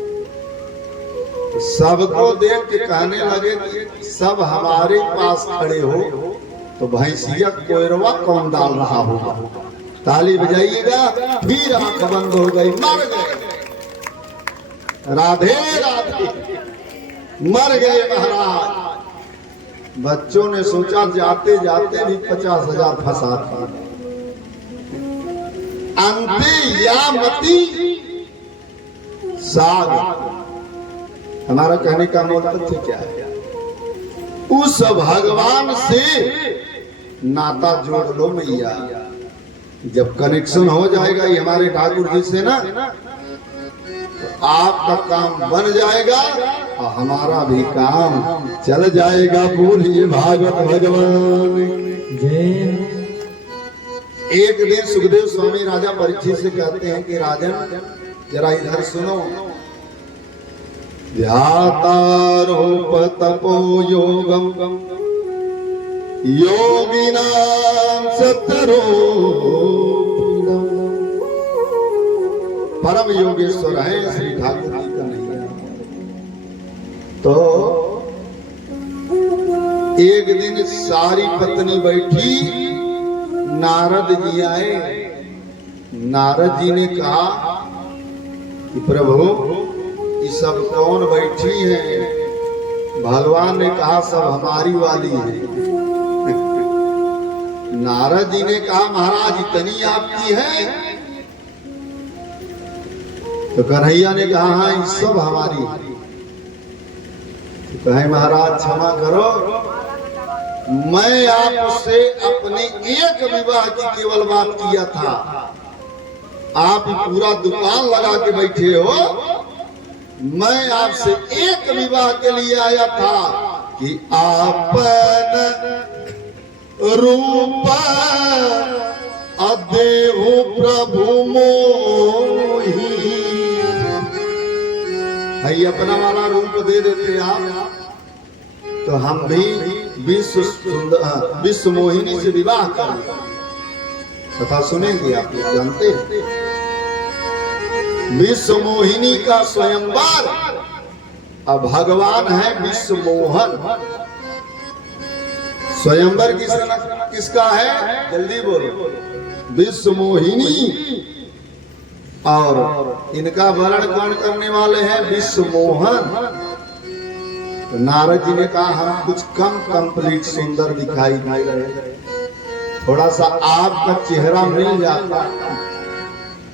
सबको देख के कहने लगे कि सब हमारे पास खड़े हो तो भैंसिया कोयरवा कौन डाल रहा होगा। ताली बजाइएगा, फिर आंख बंद हो गई, मर गए। राधे राधे, मर गए महाराज। बच्चों ने सोचा जाते जाते भी 50,000 फंसा था। अंते यामती सागर, हमारा कहने का मतलब क्या है? उस भगवान से नाता जोड़ लो मैया। जब कनेक्शन हो जाएगा ये हमारे ठाकुर जी से ना, तो आपका काम बन जाएगा और हमारा भी काम चल जाएगा। बोलिए भागवत भगवान जय। एक दिन सुखदेव स्वामी राजा परीक्षित से कहते हैं कि राजन जरा इधर सुनो। ध्यातारोप तपो योगम योगिनां सतरो, परम योगेश्वर है श्री ठाकुर जी का नहीं। तो एक दिन सारी पत्नी बैठी, नारद जी आए। नारद जी ने कहा कि प्रभु ये सब कौन बैठी है? भगवान ने कहा सब हमारी वाली है। नारद जी ने कहा महाराज इतनी आपकी है? तो कन्हैया ने कहा हाँ ये सब हमारी है। तो कहे महाराज क्षमा करो, मैं आपसे अपने एक विवाह की केवल बात किया था, आप पूरा दुकान लगा के बैठे हो। मैं आपसे एक विवाह के लिए आया था कि आपन रूप अदेहु प्रभु मोहि, भाई अपना वाला रूप दे देते आप तो हम भी विश्व मोहिनी से विवाह कर कथा सुनेंगे। आप लोग जानते हैं विश्व मोहिनी का स्वयंवर, अब भगवान है विश्व मोहन। स्वयंवर किसका है? जल्दी बोलो। विश्व मोहिनी, और इनका वर्ण कौन करने वाले हैं? विश्व मोहन। तो नारद जी ने कहा हम कुछ कम कंप्लीट सुंदर दिखाई दे रहे, थोड़ा सा आपका चेहरा मिल जाता।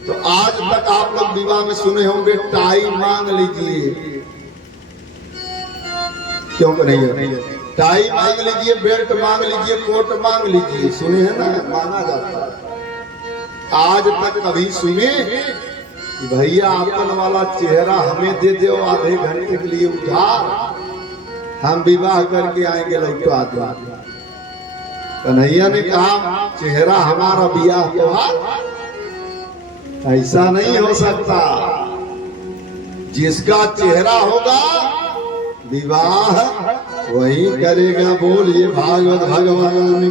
तो आज तक आप लोग विवाह में सुने होंगे टाई मांग लीजिए, क्यों नहीं? टाई मांग लीजिए, बेल्ट मांग लीजिए, कोट मांग लीजिए, सुने हैं ना? मांगा जाता है। आज तक कभी सुने कि भैया अपन वाला चेहरा हमें दे दो आधे घंटे के लिए उधार, हम विवाह करके आएंगे लौटा दो। कन्हैया ने कहा चेहरा हमारा बियाह त्योहार, ऐसा नहीं हो सकता। जिसका चेहरा होगा विवाह वही करेगा। बोलिए भागवत भगवान।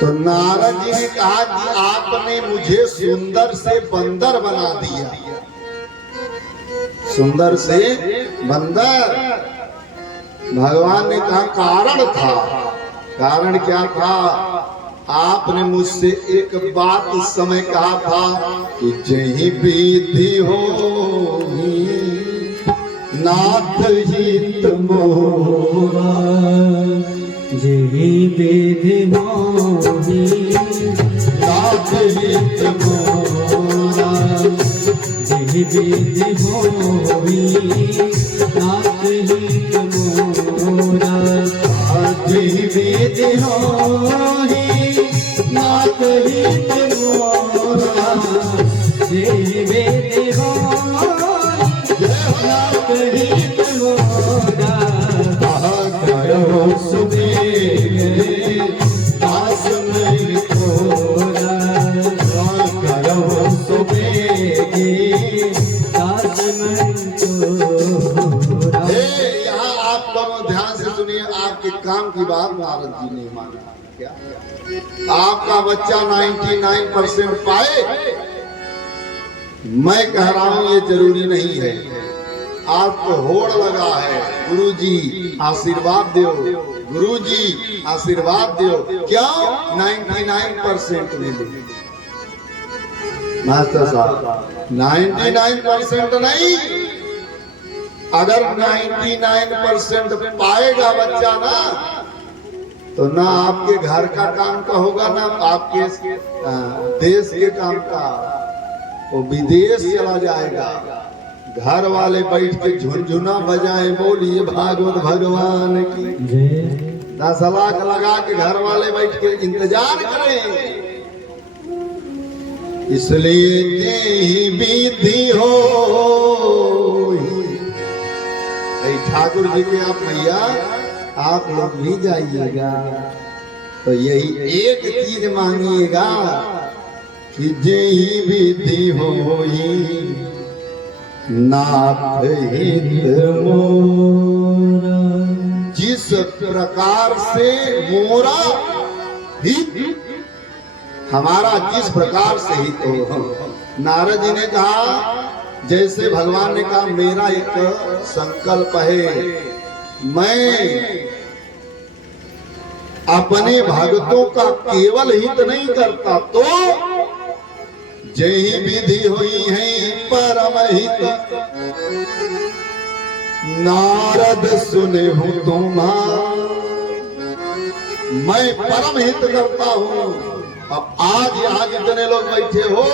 तो नारद जी ने कहा कि आपने मुझे सुंदर से बंदर बना दिया, सुंदर से बंदर। भगवान ने कहा कारण था। कारण क्या था? आपने मुझसे एक बात उस समय कहा था कि जही विधि हो नाथ हित मोरा, जही विधि मोहि नाथ हित मोरा, जही विधि मोहि नाथ हित मोरा, जही विधि होहि नाथ हित मोरा, जही विधि मोहि नाथ हित मोरा, करो सुबह दास नहीं थोड़ा, करो सुबह दास मन तोरा। यहाँ आप दोनों ध्यान से सुनिए। आपके काम की बात नारद जी ने माना। क्या आपका बच्चा 99% पाए? मैं कह रहा हूं ये जरूरी नहीं है। आपको होड़ लगा है गुरुजी आशीर्वाद दो, गुरुजी आशीर्वाद दो। क्यों? 99% मिले। मास्टर साहब 99% नहीं, अगर 99% पाएगा बच्चा ना, तो ना आपके घर का काम का होगा, ना आपके देश के काम का, वो विदेश चला जाएगा। घर वाले बैठ के झुनझुना बजाए। बोलिए भागवत भगवान की। 10 लाख लगा के घर वाले बैठ के इंतजार करें। इसलिए यही विधि हो। ठाकुर जी के आप भैया आप लोग भी जाइएगा तो यही एक चीज मांगिएगा कि यही विधि होई नाथ हित मोरा। जिस प्रकार से मोरा हित, हमारा जिस प्रकार से हित हो। नारद जी ने कहा जैसे भगवान ने कहा मेरा एक संकल्प है, मैं अपने भक्तों का केवल हित नहीं करता, तो जही विधि हुई है परम हित। नारद सुने हूं तुम्हारा, मैं परम हित करता हूं। अब आज यहाँ जितने लोग बैठे हो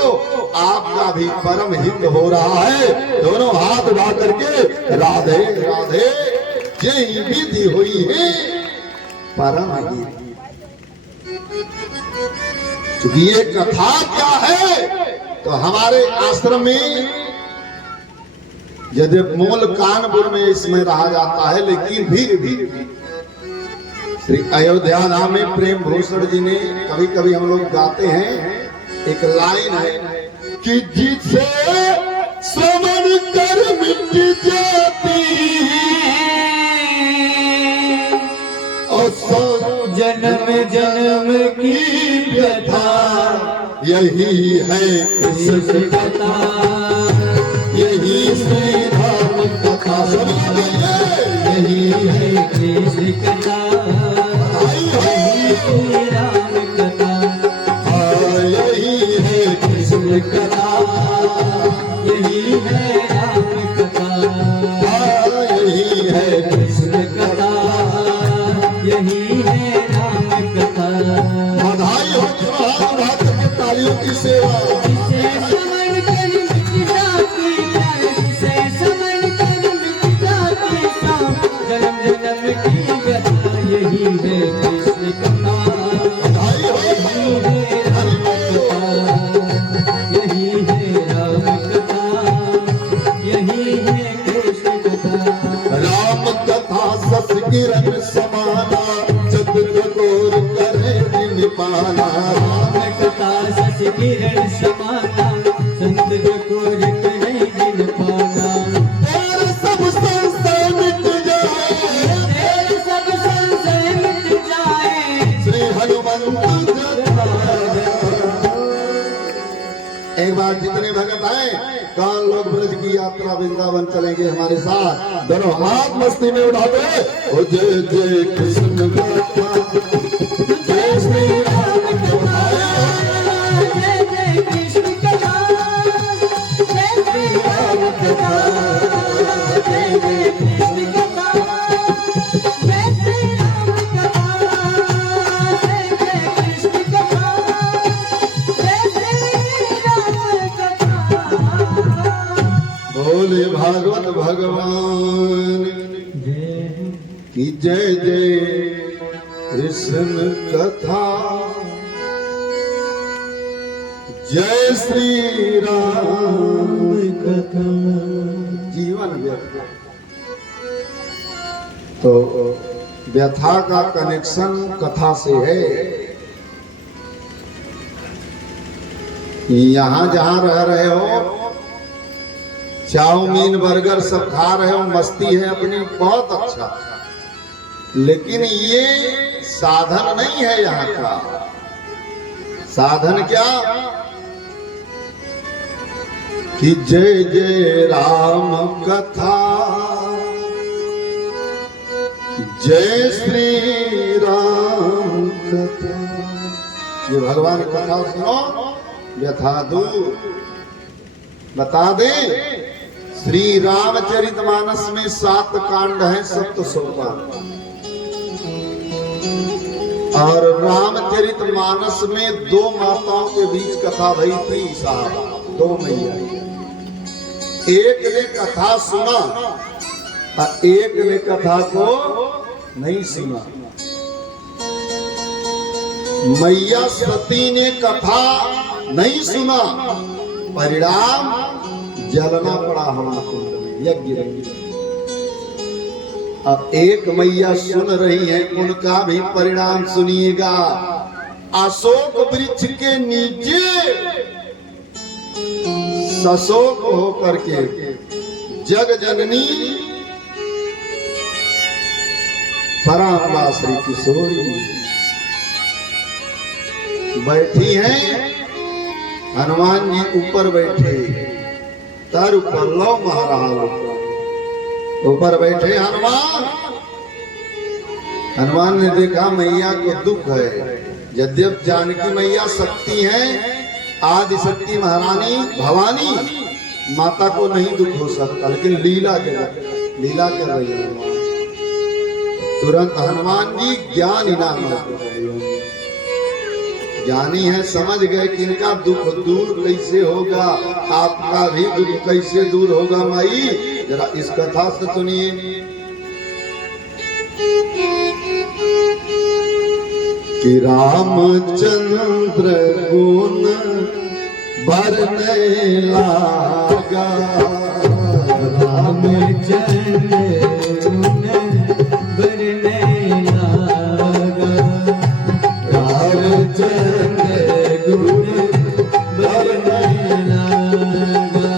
आपका भी परम हित हो रहा है। दोनों हाथ उठा करके राधे राधे यही विधि हुई है परम हित। क्योंकि ये कथा क्या है, तो हमारे आश्रम में यदि मूल कानपुर में इसमें रहा जाता है, लेकिन भी श्री अयोध्या धाम में प्रेम भूषण जी ने कभी कभी हम लोग गाते हैं, एक लाइन है कि जिसे श्रवण कर मिट जाती और जन्म जन्म की व्यथा यही है कृष्ण कथा, यही श्री राम कथा। यही है कृष्ण कथा, यही श्री राम कथा, यही है कृष्ण कथा, यही है राम कथा, यही है कृष्ण कथा, यही है राम कथा। बधाई हो जवाहर भक्त की तालियों की सेवा। जिसे समझ कर मिट जाती प्यार, जिसे समझ कर मिट जाती शाम, जन्म जन्म की व्यथा यही है कृष्ण कथा, बधाई हो यही है राम कथा, यही है राम कथा, यही है कृष्ण कथा। राम कथा सस किरण समाना चतुर्गोर करे दिन पाना। राम कथा शशि किरण समाना, संत चकोर करे दिन पाना। तेरे सब संशय मिट जाए, तेरे सब संशय मिट जाए, श्री हनुमंत जताए। एक बार जितने भगत आए कान लोग ब्रज की यात्रा वृंदावन चलेंगे हमारे साथ। दोनों हाथ मस्ती में उठाते ओ जय जय कृष्ण कथा, जय श्री राम कथा, जय जय कृष्ण कथा, जय श्री राम कथा, जय जय कृष्ण कथा, जय श्री राम कथा, जय जय कृष्ण कथा, जय श्री राम कथा। बोले भागवत भगवान की जय जय कृष्ण कथा, जय श्री राम कथा। जीवन व्यथा तो व्यथा का कनेक्शन कथा से है। यहाँ जहाँ रह रहे हो चाउमीन बर्गर सब खा रहे हो, मस्ती है अपनी, बहुत अच्छा, लेकिन ये साधन नहीं है यहाँ का। साधन क्या कि जय जय राम कथा, जय श्री राम कथा। ये भगवान की कथा सुनो, व्यथा दूर। बता दे श्री रामचरितमानस में 7 कांड हैं, सप्त सोपान। और रामचरितमानस में 2 माताओं के बीच कथा भई थी साहब, 2 मैया। एक ने कथा सुना और एक ने कथा को नहीं सुना। मैया सती ने कथा नहीं सुना, परिणाम जलना पड़ा हमारा कुंड में, यज्ञ में। अब एक मैया सुन रही है, उनका भी परिणाम सुनिएगा। अशोक वृक्ष के नीचे सशोक होकर के जग जननी पराम्बा श्री किशोरी बैठी हैं। हनुमान जी ऊपर बैठे, तर ऊपर लो महाराज ऊपर बैठे हनुमान। हनुमान ने देखा मैया को दुख है। यद्यप जानकी मैया शक्ति है, आदि शक्ति महारानी भवानी, माता को नहीं दुख हो सकता, लेकिन लीला कर रही है। तुरंत हनुमान जी ज्ञान इनाम ज्ञानी है, समझ गए कि इनका दुख दूर कैसे होगा, आपका भी दुख कैसे दूर होगा। माई जरा इस कथा से सुनिए। कि रामचंद्र गुण बरने लागा, रामचंद्र गुण बरने लागा, रामचंद्र गुण बरने लागा।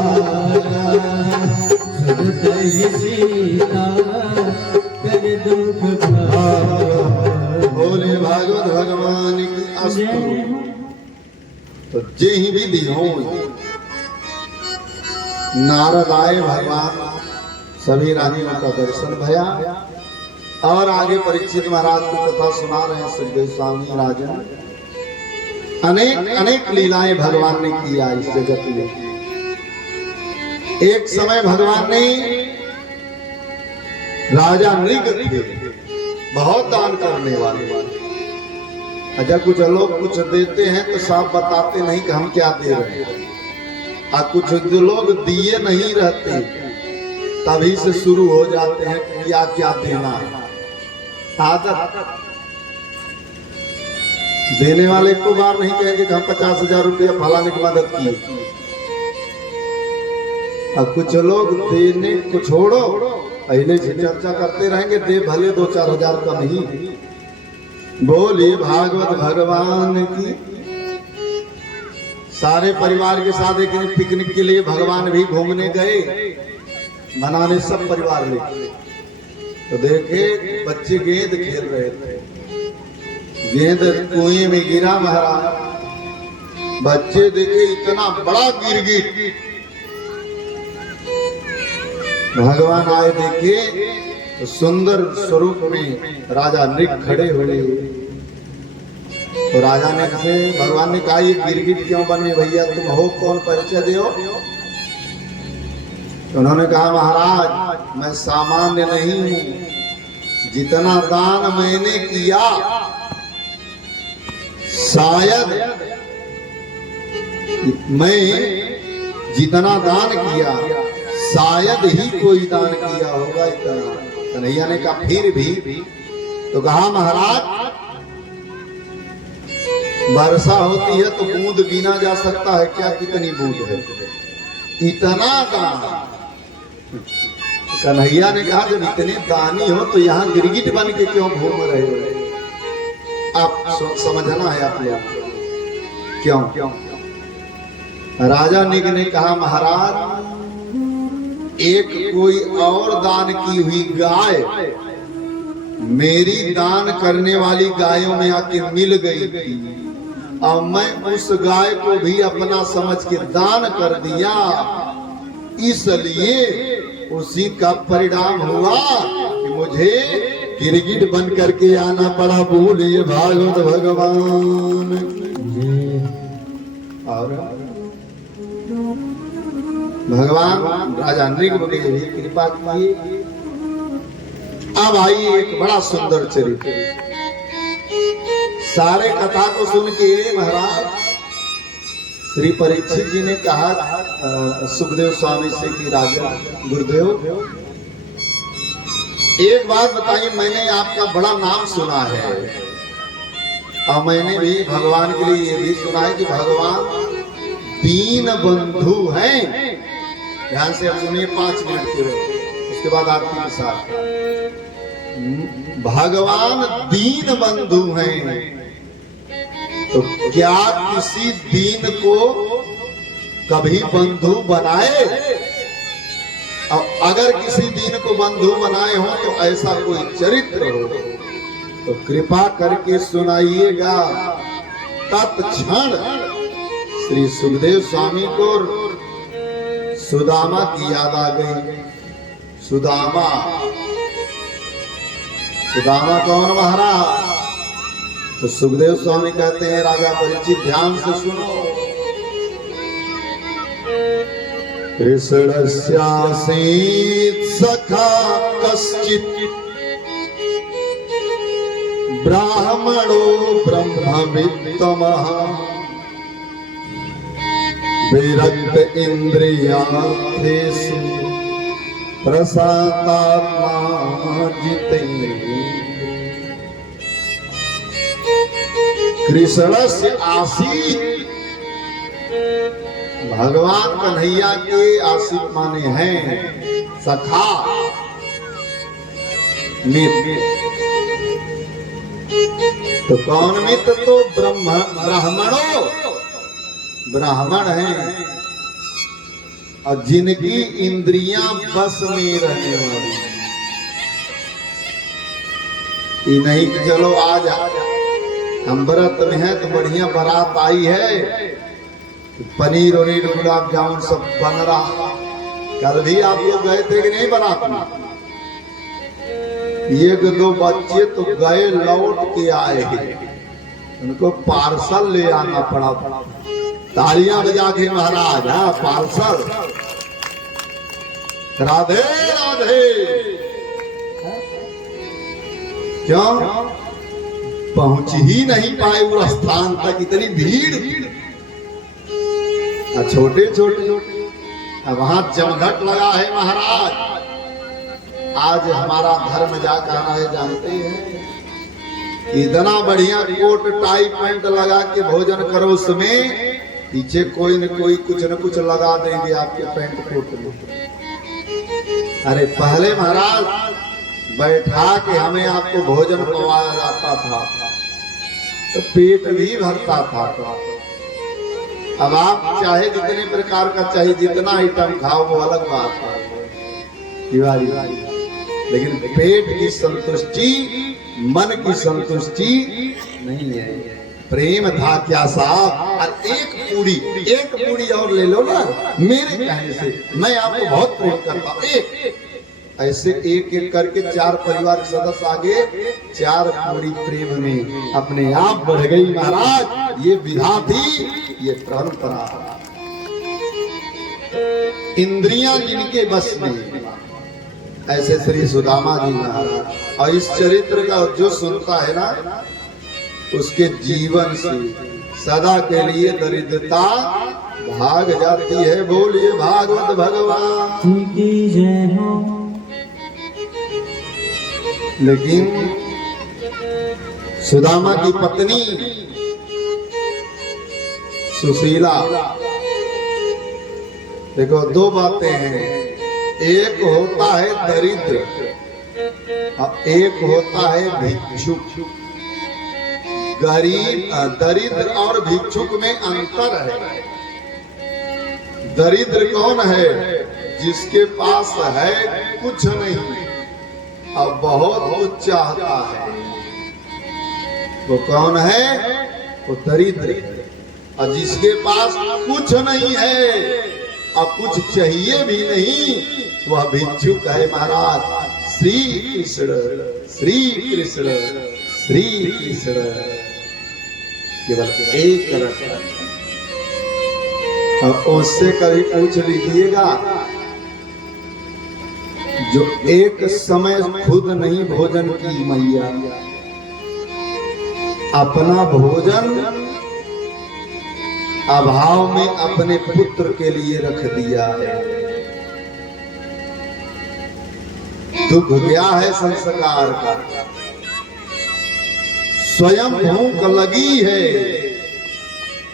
भागा सुरदय सीता कर दुख भागा। बोले भागवत भगवान की अस्तु। तो जे ही विधि हो नारद आए, भगवान सभी रानियों का दर्शन भया और आगे परीक्षित महाराज की कथा सुना रहे हैं सुखदेव स्वामी राजन। अनेक अनेक लीलाएं भगवान ने किया इस जगत में। एक समय भगवान ने राजा नृग थे, बहुत दान करने वाले। अच्छा, कुछ लोग कुछ देते हैं तो साफ बताते नहीं कि हम क्या दे रहे हैं, और कुछ जो लोग दिए नहीं रहते तभी से शुरू हो जाते हैं कि क्या क्या देना है। आदत देने वाले को बार नहीं कहेंगे कि हम 50,000 रुपया फलाने की मदद किए, और कुछ लोग देने को छोड़ो पहले से चर्चा करते रहेंगे, दे भले 2-4 हजार कम ही। बोलिए भागवत भगवान की। सारे परिवार के साथ एक दिन पिकनिक के लिए भगवान भी घूमने गए, मनाने सब परिवार लेके। तो देखे बच्चे गेंद खेल रहे थे, गेंद कुएं में गिरा महाराज। बच्चे देखे इतना बड़ा गिरगिट। भगवान आए, देखे तो सुंदर स्वरूप में राजा नृग खड़े हुए। तो राजा ने से भगवान ने कहा, ये गिरगिट क्यों बने भैया, तुम हो कौन, परिचय दो। तो उन्होंने कहा, महाराज मैं सामान्य नहीं हूं, जितना दान मैंने किया शायद मैं जितना दान किया शायद ही कोई दान किया होगा इतना। कन्हैया ने कहा फिर भी। तो कहा, महाराज वर्षा होती है तो बूंद गिना जा सकता है क्या, कितनी बूंद है, इतना दान। कन्हैया ने कहा, जब इतने दानी हो तो यहाँ गिरगिट बन के क्यों घूम रहे हो। आप समझना है आप लोग क्यों। राजा निग ने कहा, महाराज एक कोई और दान की हुई गाय मेरी दान करने वाली गायों में आके मिल गई थी, और मैं उस गाय को भी अपना समझ के दान कर दिया, इसलिए उसी का परिणाम हुआ कि मुझे गिरगिट बन करके आना पड़ा। बोलिए भागवत भगवान। और भगवान राजा नृग भी कृपा किए। अब आई एक बड़ा सुंदर चरित्र। सारे कथा को सुन के महाराज श्री परीक्षित जी ने कहा सुखदेव स्वामी से कि राजा गुरुदेव एक बात बताइए, मैंने आपका बड़ा नाम सुना है और मैंने भी भगवान के लिए ये भी सुना है कि भगवान दीन बंधु हैं। ध्यान से अब सुनिए 5 मिनट के लिए, उसके बाद आपकी विचार। भगवान दीन बंधु हैं, तो क्या किसी दीन को कभी बंधु बनाए? और अगर किसी दीन को बंधु बनाए हो तो ऐसा कोई चरित्र हो तो कृपा करके सुनाइएगा। तत्क्षण श्री सुखदेव स्वामी को सुदामा की याद आ गई। सुदामा कौन महाराज? तो सुखदेव स्वामी कहते हैं, राजा परीक्षित ध्यान से सुनो। कृष्णस्यासीत् सखा कश्चित् ब्राह्मणो ब्रह्मवित्तमः विरक्त इन्द्रियार्थेषु प्रसादात्मा जितेन्द्रियः। कृष्णस्य आसीत्, भगवान कन्हैया के आशिक माने हैं सखा मित्र। तो कौन मित्र? तो ब्राह्मण हैं। और जिनकी इंद्रियां बस में रहने वाली, ये नहीं कि चलो आज हम व्रत में हैं तो बढ़िया बारात आई है, पनीर वनीर गुलाब जामुन सब बन रहा। कल भी आप लोग गए थे कि नहीं बारात में? एक दो बच्चे तो गए लौट के आए, उनको पार्सल ले आना पड़ा। तालियां बजा के महाराज, हाँ पार्सल। राधे राधे। क्यों पहुंच ही नहीं पाए उस स्थान तक, इतनी भीड़। छोटे छोटे वहां जमघट लगा है महाराज। आज हमारा धर्म जा कहा है जानते हैं, इतना बढ़िया कोट टाई पैंट लगा के भोजन करो, उसमें पीछे कोई न कोई कुछ न कुछ लगा देंगे आपके पैंट कोट में। अरे पहले महाराज बैठा के हमें आपको भोजन पवाया जाता था तो पेट भी भरता था। अब आप चाहे जितने प्रकार का चाहिए, जितना आइटम खाओ वो अलग बात है दिवाली, लेकिन पेट की संतुष्टि, मन की संतुष्टि नहीं है। प्रेम था क्या साहब? और एक पूरी और ले लो ना मेरे कहने से, मैं आपको बहुत प्रेम करता हूँ। एक ऐसे एक एक करके 4 परिवार के सदस्य आगे 4 पूरी प्रेम में अपने आप बढ़ गई महाराज। ये विधा थी, ये परंपरा। इंद्रियां जिनके बस में, ऐसे श्री सुदामा जी महाराज। और इस चरित्र का जो सुनता है ना, उसके जीवन से सदा के लिए दरिद्रता भाग जाती है। बोलिए भागवत भगवान की जय हो। लेकिन सुदामा की पत्नी सुशीला, देखो 2 बातें हैं, एक होता है दरिद्र और एक होता है भिक्षुक। गरीब, दरिद्र और भिक्षुक में अंतर है। दरिद्र कौन है? जिसके पास है कुछ नहीं अब बहुत कुछ चाहता है, वो कौन है? वो दरिद्र। और जिसके पास कुछ नहीं है और कुछ चाहिए भी नहीं, वह भिक्षुक है महाराज। श्री कृष्ण श्री कृष्ण श्री कृष्ण, केवल एक रखा। और उससे कभी पूछ लीजिएगा, जो एक समय खुद नहीं भोजन की मैया, अपना भोजन अभाव में अपने पुत्र के लिए रख दिया है। दुख क्या है संस्कार का? स्वयं भूख लगी है,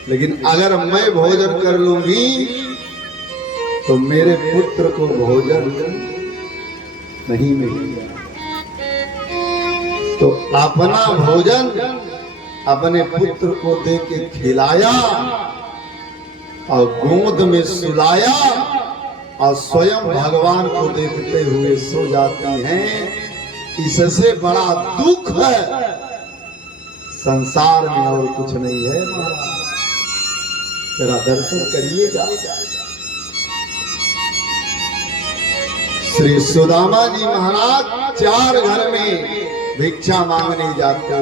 लेकिन अगर मैं भोजन कर लूंगी तो मेरे पुत्र को भोजन नहीं मिलेगा। तो अपना भोजन अपने पुत्र को दे के खिलाया और गोद में सुलाया और स्वयं भगवान को देखते हुए सो जाती हैं। इससे बड़ा दुख है संसार में और कुछ नहीं है महाराज। तेरा दर्शन करिएगा। श्री सुदामा जी महाराज 4 घर में भिक्षा मांगने जाते,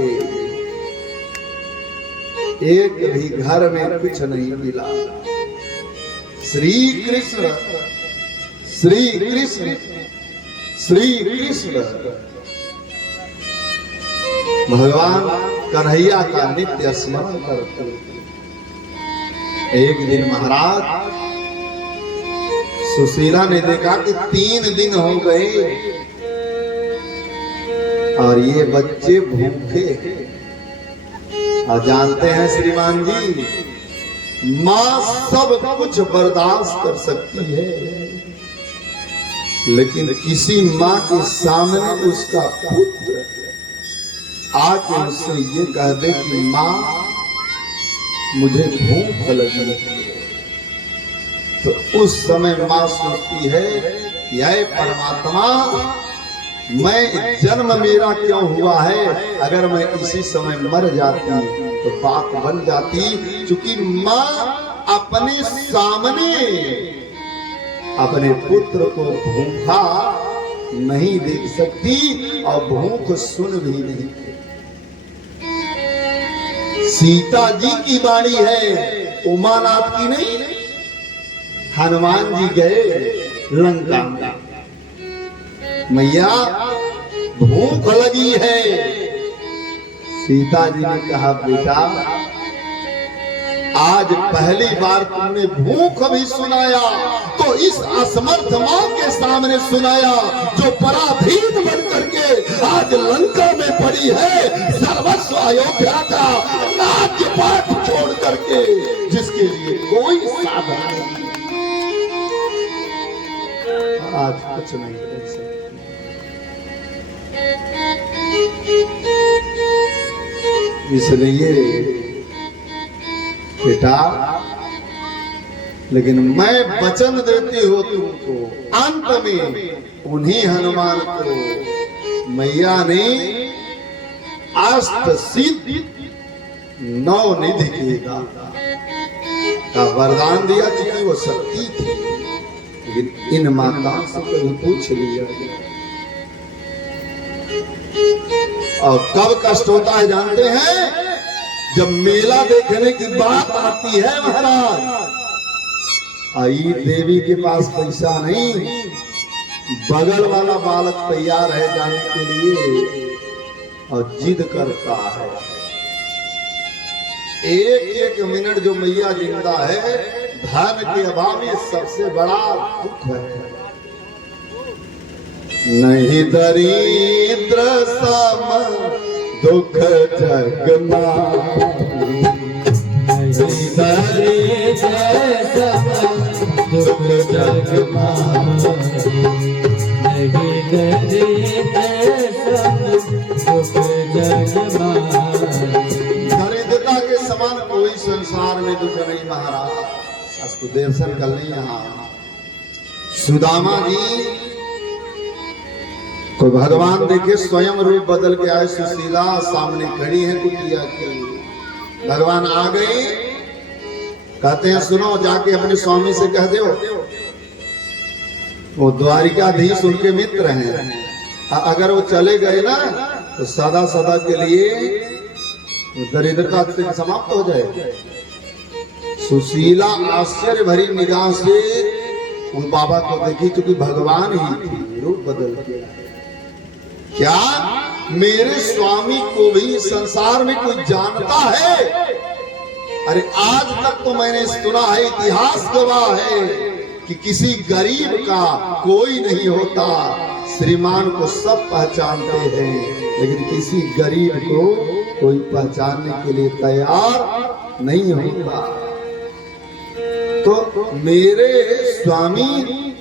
एक भी घर में कुछ नहीं मिला। श्री कृष्ण श्री कृष्ण श्री कृष्ण, भगवान कन्हैया का नित्य स्मरण करते। एक दिन महाराज सुशीला ने देखा कि 3 दिन हो गए और ये बच्चे भूखे हैं। और जानते हैं श्रीमान जी, माँ सब कुछ बर्दाश्त कर सकती है, लेकिन किसी माँ के सामने उसका पुत्र आके उससे ये कह दे कि माँ मुझे भूख लगी है, तो उस समय माँ सोचती है कि हे परमात्मा, मैं जन्म मेरा क्यों हुआ है? अगर मैं इसी समय मर जाती तो बात बन जाती। क्योंकि माँ अपने सामने अपने पुत्र को भूखा नहीं देख सकती और भूख सुन भी नहीं। सीता जी की बाणी है, उमानाथ की नहीं। हनुमान जी गए लंका में, मैया भूख लगी है। सीता जी ने कहा, बेटा आज पहली बार तुमने भूख भी सुनाया तो इस असमर्थ मां के सामने सुनाया, जो पराधीन बन करके आज लंका में पड़ी है, सर्वस्व अयोध्या का राज्य पाठ छोड़ करके, जिसके लिए कोई साधन नहीं, आज कुछ नहीं कर सकती। इसलिए बेटा, लेकिन मैं वचन देती हूँ तुमको, अंत में उन्हीं हनुमान को मैया ने अष्ट सिद्धि नौ निधि का वरदान दिया, क्योंकि वो शक्ति थी। लेकिन इन माताओं से कभी पूछ लिया, और कब कष्ट होता है जानते हैं? जब मेला देखने की बात आती है महाराज, आई देवी के पास पैसा नहीं, बगल वाला बालक तैयार है जाने के लिए और जिद करता है। एक एक मिनट जो मैया जिंदा है, धन के अभाव में सबसे बड़ा दुख है। नहीं दरिद्र सम दुख जग मारी, नहीं दरिद्र सम दुख जग मारी, नहीं दरिद्र सम दुख जग मारी। दरिद्रता के समान कोई संसार में दुख नहीं महाराज। अस्तु दर्शन कर लें। यहाँ सुदामा जी को भगवान देखे स्वयं रूप बदल के आए, सुशीला सामने खड़ी है कुटिया की। भगवान आ गए, कहते हैं सुनो, जाके अपने स्वामी से कह दो, वो द्वारिकाधीश उनके मित्र हैं, अगर वो चले गए ना तो सदा सदा के लिए दरिद्रता समाप्त हो जाए। सुशीला आश्चर्य भरी निगाह से उन बाबा को देखी, क्योंकि भगवान ही थी, रूप बदल के। क्या मेरे स्वामी को भी संसार में कोई जानता है? अरे आज तक तो मैंने सुना है, इतिहास गवाह है कि किसी गरीब का कोई नहीं होता, श्रीमान को सब पहचानते हैं, लेकिन किसी गरीब को कोई पहचानने के लिए तैयार नहीं होता। तो मेरे स्वामी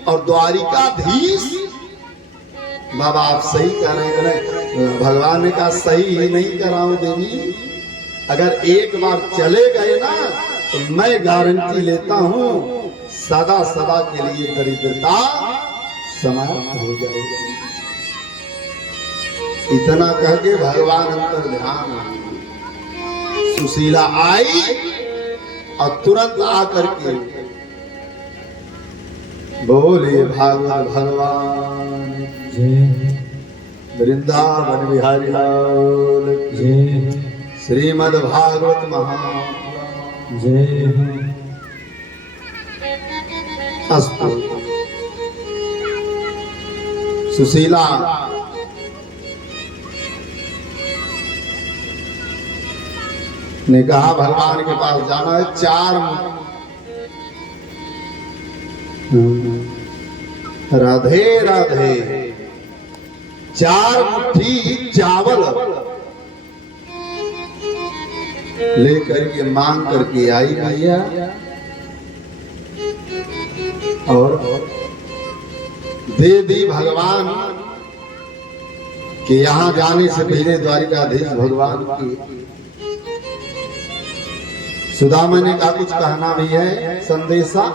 और द्वारिकाधीश, बाबा आप सही कह रहे हैं। भगवान ने कहा सही ही नहीं कराऊं देवी, अगर एक बार चले गए ना तो मैं गारंटी लेता हूं सदा सदा के लिए दरिद्रता समाप्त हो जाएगी। इतना कह के भगवान अंतर ध्यान, सुशीला आई और तुरंत आकर के बोले भागवत भगवान वृंदावन बिहारी लाल जय, श्रीमद् भागवत महापुराण जय। अस्तु। सुशीला ने कहा भगवान के पास जाना है, राधे राधे, 4 मुट्ठी चावल लेकर के मांग करके आई भैया, और दे दी भगवान के यहाँ जाने से पहले द्वारिकाधीश भगवान की। सुदामा ने कहा कुछ कहना भी है संदेशा?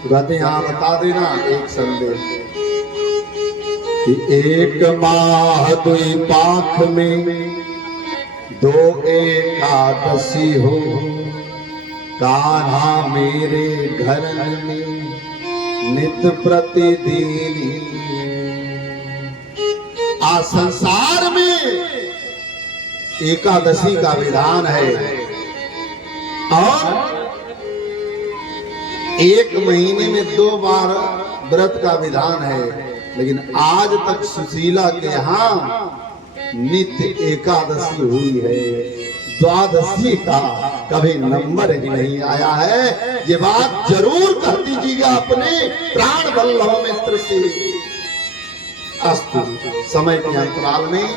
कहते यहाँ बता देना एक संदेश कि एक माह दुई पाख में दो एकादशी हो, कान्हा मेरे घर में नित प्रतिदिन। आज संसार में एकादशी का विधान है और एक महीने में 2 बार व्रत का विधान है, लेकिन आज तक सुशीला के यहाँ नित्य एकादशी हुई है, द्वादशी का कभी नंबर ही नहीं आया है। ये बात जरूर कह दीजिएगा अपने प्राण वल्लभ मित्र से। अस्तु, समय के अंतराल में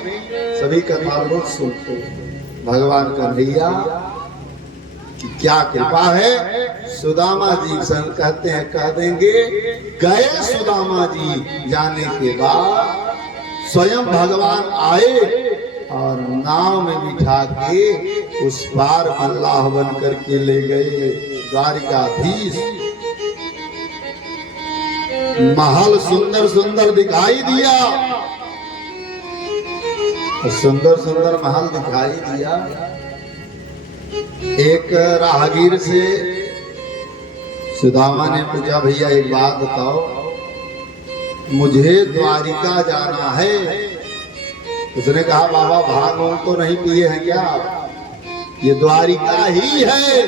सभी कथा लोग सुनते, भगवान कन्हैया की क्या कृपा है। सुदामा जी कहते हैं, कह देंगे, गए सुदामा जी जाने के बाद स्वयं भगवान आए और नाव में बिठा के उस पार अल्लाह बन करके ले गए। द्वारिकाधीश महल सुंदर सुंदर दिखाई दिया, सुंदर सुंदर महल दिखाई दिया। एक राहगीर से सुदामा ने पूछा, भैया एक बात बताओ, मुझे द्वारिका जाना है। उसने कहा, बाबा भांग तो नहीं पिए हैं क्या? ये द्वारिका ही है।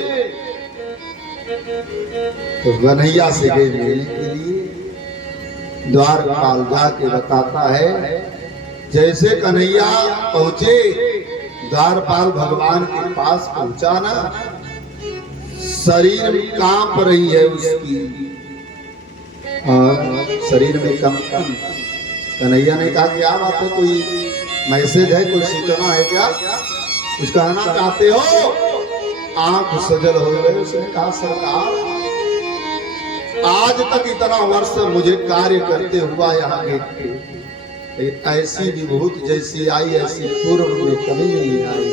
तो कन्हैया से गए मिलने के लिए। द्वारपाल जाके बताता है, जैसे कन्हैया पहुंचे, द्वारपाल भगवान के पास पहुंचा ना, शरीर में कांप रही है उसकी, और शरीर में कंपन। कन्हैया ने कहा, क्या बात है, कोई मैसेज है, कोई सूचना है क्या, कुछ कहना चाहते हो? आंख सजल हो गए। उसने कहा, सरकार आज तक इतना वर्ष मुझे कार्य करते हुआ यहाँ देखते, ऐसी विभूति जैसी आई ऐसी पूर्व में कभी नहीं आई।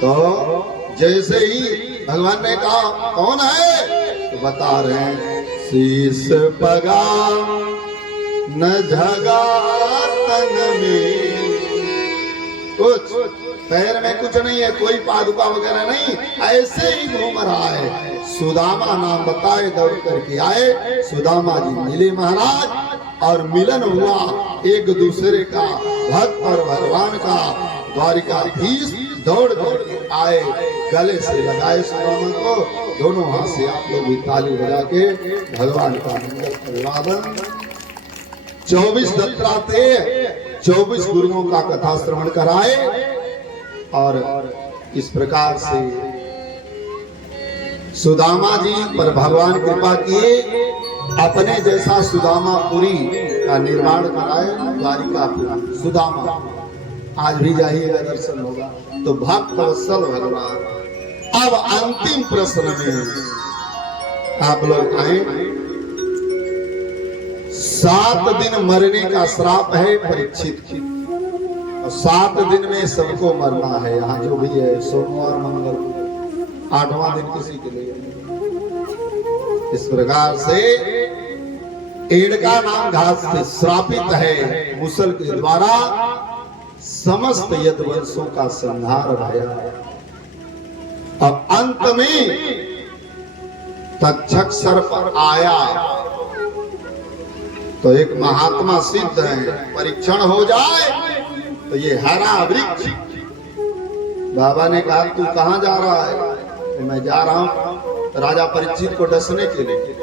तो जैसे ही भगवान ने कहा, कौन है? तो बता रहे हैं, शीश पगा न झगा तन में, कुछ पैर में कुछ नहीं है, कोई पादुका वगैरह नहीं, ऐसे ही घूम रहा है। सुदामा नाम बताए दौड़ करके आए। सुदामा जी मिले महाराज और मिलन हुआ एक दूसरे का, भक्त और भगवान का। द्वारिकाधीश दौड़ करके आए, गले से लगाए सुदामा को, दोनों हाथ से आप लोग भी ताली बजा के भगवान का मंगल अभिवादन। 24 दत्रा थे, 24 गुरुओं का कथा श्रवण कराए और इस प्रकार से सुदामा जी पर भगवान कृपा किए, अपने जैसा सुदामापुरी का निर्माण कराए। द्वारिकापुरी सुदामा, आज भी जाइएगा, दर्शन होगा। तो भक्त वत्सल भगवान। अब अंतिम प्रश्न में आप लोग आए। 7 दिन मरने का श्राप है परीक्षित की, और 7 दिन में सबको मरना है। यहाँ जो भी है, सोमवार मंगल 8वां दिन किसी के लिए। इस प्रकार से एड़का नाम घास से श्रापित है, मुसल के द्वारा समस्त यदुवंशों का संहार भया। अब अंत में तक्षक सर्प आया, तो एक महात्मा सिद्ध है, परीक्षण हो जाए तो ये हरा वृक्ष। बाबा ने कहा, तू कहां जा रहा है? तो मैं जा रहा हूं राजा परीक्षित को डसने के लिए,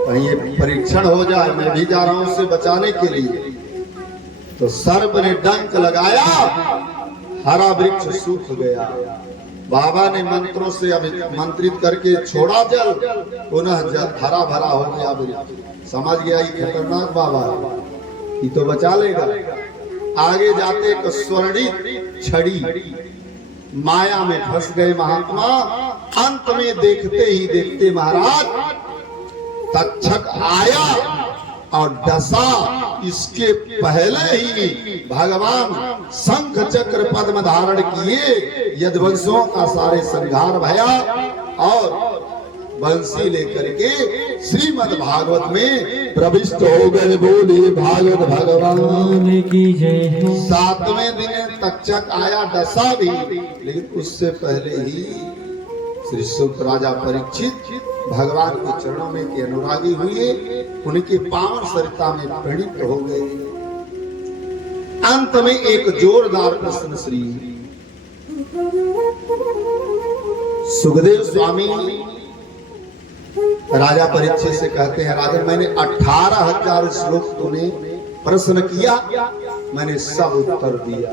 कहीं ये परीक्षण हो जाए, मैं भी जा रहा हूं उससे बचाने के लिए। तो सर्प ने डंक लगाया, हरा वृक्ष सूख गया। बाबा ने मंत्रों से मंत्रित करके छोड़ा जल, पुनः जल हरा भरा हो गया वृक्ष। समझ गया ये खतरनाक बाबा, ये तो बचा लेगा। आगे जाते एक स्वर्णित छड़ी, माया में फंस गए महात्मा। अंत में देखते ही देखते महाराज तक्षक आया और डसा। इसके पहले ही भगवान शंख चक्र पद्म धारण किए, यदुवंशों का सारे संहार भया और बंसी लेकर के श्रीमद् भागवत में प्रविष्ट हो गए। बोले भागवत भगवान की जय हो। 7वें दिन तक्षक आया, डसा भी, लेकिन उससे पहले ही श्री सुत राजा परीक्षित भगवान के चरणों में के अनुरागी हुए, उनके पावन सरिता में प्रणीत हो गए। अंत में एक जोरदार प्रश्न श्री सुखदेव स्वामी राजा परीक्षित से कहते हैं, राजा मैंने 18,000 श्लोक तूने प्रश्न किया, मैंने सब उत्तर दिया।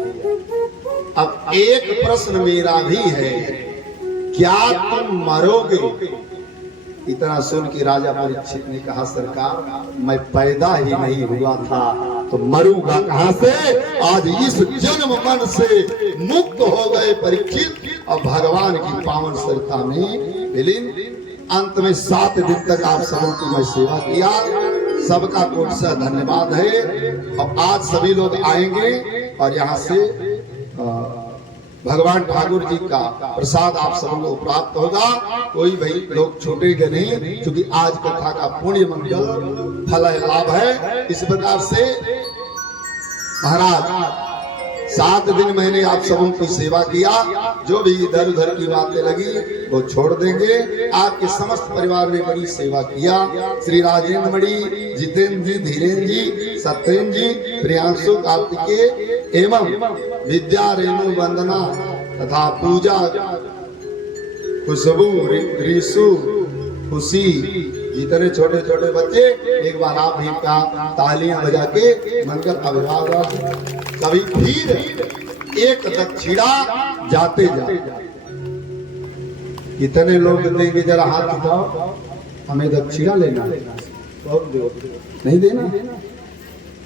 अब एक प्रश्न मेरा भी है, क्या तुम मरोगे? इतना सुन के राजा परीक्षित ने कहा, सरकार मैं पैदा ही नहीं हुआ था तो मरूंगा कहां से? आज इस जन्म मन से मुक्त हो गए परीक्षित और भगवान की पावन सरिता में विलीन। अंत में 7 दिन तक आप सबों की मैं सेवा किया, सबका कोट से धन्यवाद है। अब आज सभी लोग आएंगे और यहाँ से भगवान ठाकुर जी का प्रसाद आप सब लोग प्राप्त होगा। कोई भाई लोग छूटेंगे नहीं, क्योंकि आज कथा का पुण्य मंगल फल लाभ है। इस प्रकार से महाराज 7 दिन मैंने आप सबों की सेवा किया, जो भी इधर उधर की बातें लगी वो छोड़ देंगे। आपके समस्त परिवार ने बड़ी सेवा किया। श्री राजेंद्र मणि, जितेंद्र जी, धीरेन्द्र जी, सत्येंद्र जी, प्रियांशु, कार्तिकेय एवं विद्या, रेणु, वंदना तथा पूजा, खुशबू, ऋषु, खुशी, जितने छोटे छोटे बच्चे, एक बार आप भी का तालियां बजा के मंगल अभिवादन। कभी फिर एक दक्षिणा जाते जाते कितने लोग देंगे? जरा हाथ उठाओ, हमें दक्षिणा लेना नहीं देना।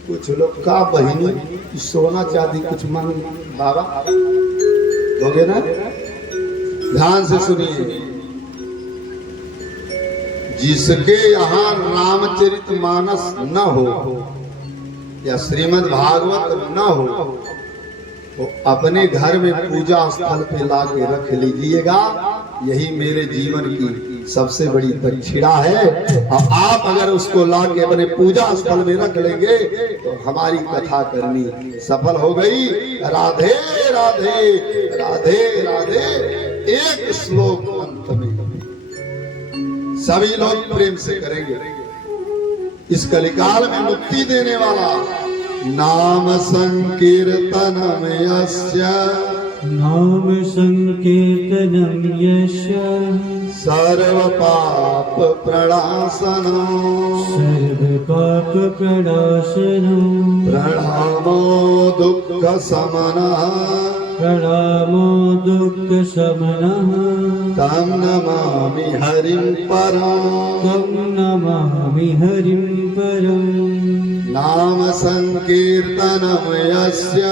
कुछ लोग का बहिनी सोना चांदी कुछ मांग, बाबा दोगे ना? ध्यान से सुनिए, जिसके यहाँ रामचरितमानस न हो या श्रीमद् भागवत न हो, तो अपने घर में पूजा स्थल पे ला के रख लीजिएगा। यही मेरे जीवन की सबसे बड़ी दक्षिणा है। और आप अगर उसको ला के अपने पूजा स्थल में रख लेंगे तो हमारी कथा करनी सफल हो गई। राधे राधे राधे राधे। एक श्लोक अंत में सभी लोग प्रेम से करेंगे। इस कलिकाल में मुक्ति देने वाला नाम संकीर्तनम यस्य, नाम संकीर्तनम यस्य, सर्व पाप प्रणाशनम, सर्व पाप प्रणाशनम, प्रणामो दुःख शमनः, प्रणामो दुःख शमनः, तं नमामि हरिं परं, तं नमामि हरिं परम्। नाम संकीर्तनम यस्य,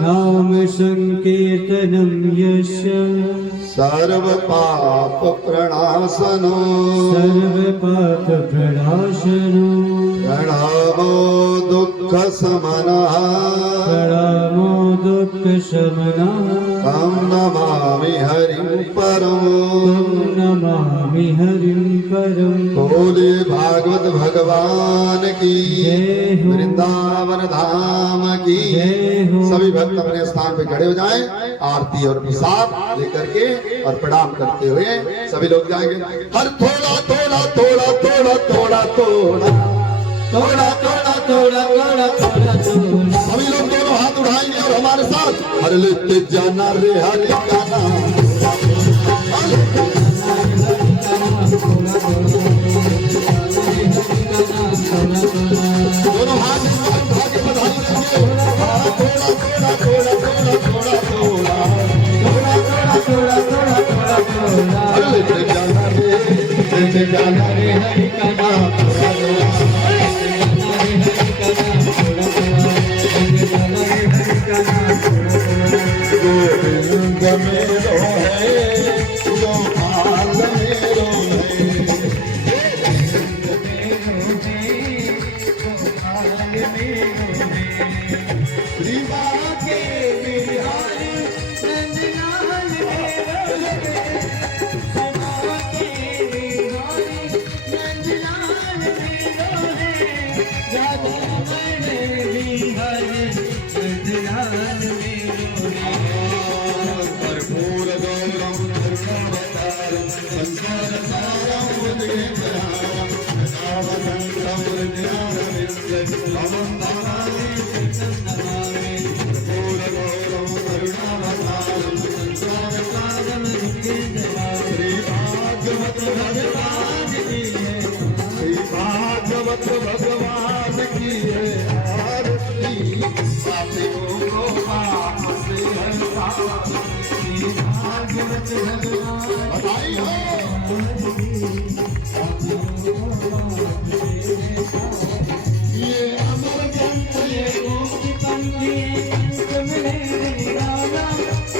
नाम संकीर्तनम यस्य, सर्व पाप प्रणाशनो, सर्व पाप प्रणाशनो, प्रणमो दुःख शमनः, प्रणामो दुःख शमनः, तं नमामि हरिं परं। तं नमामि हरिं परम्। बोले भागवत भगवान की जय हो। वृंदावन धाम की जय हो। सभी भक्त अपने स्थान पे खड़े हो जाएं, आरती और प्रसाद लेकर के और प्रणाम करते हुए सभी लोग जाएंगे। हर थोड़ा थोड़ा थोड़ा थोड़ा थोड़ा थोड़ा थोड़ा थोड़ा थोड़ा थोड़ा थोड़ा थोड़ा। सभी लोग दोनों हाथ उठाएंगे और हमारे साथ हर लेते जाना रे हरि का नाम। दोनों हाथ उठा के बधाई देंगे। थोड़ा थोड़ा थोड़ा थोड़ा थोड़ा थोड़ा थोड़ा हर लेते जाना रे हरि का नाम। गोविंद मेरो है, गोपाल मेरो है। भागवत भगवान की है आरती पापियों को पाप से हटाती भागवत भगवान बधाई हो ये अमर ग्रंथ ये मुक्ति पंथी अंत मिले निराला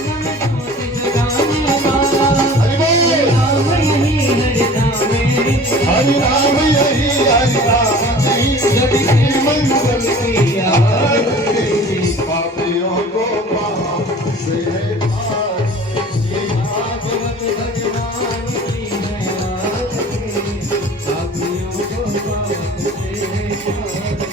नम ज्योति जगाने वाला हरि बोल राम यही हरिनाम हरि राम यही हरि राम यही जगत के मंगल की आरती पापियों को पाप से हटाती भागवत भगवान की है आरती पापियों को पाप से हटाती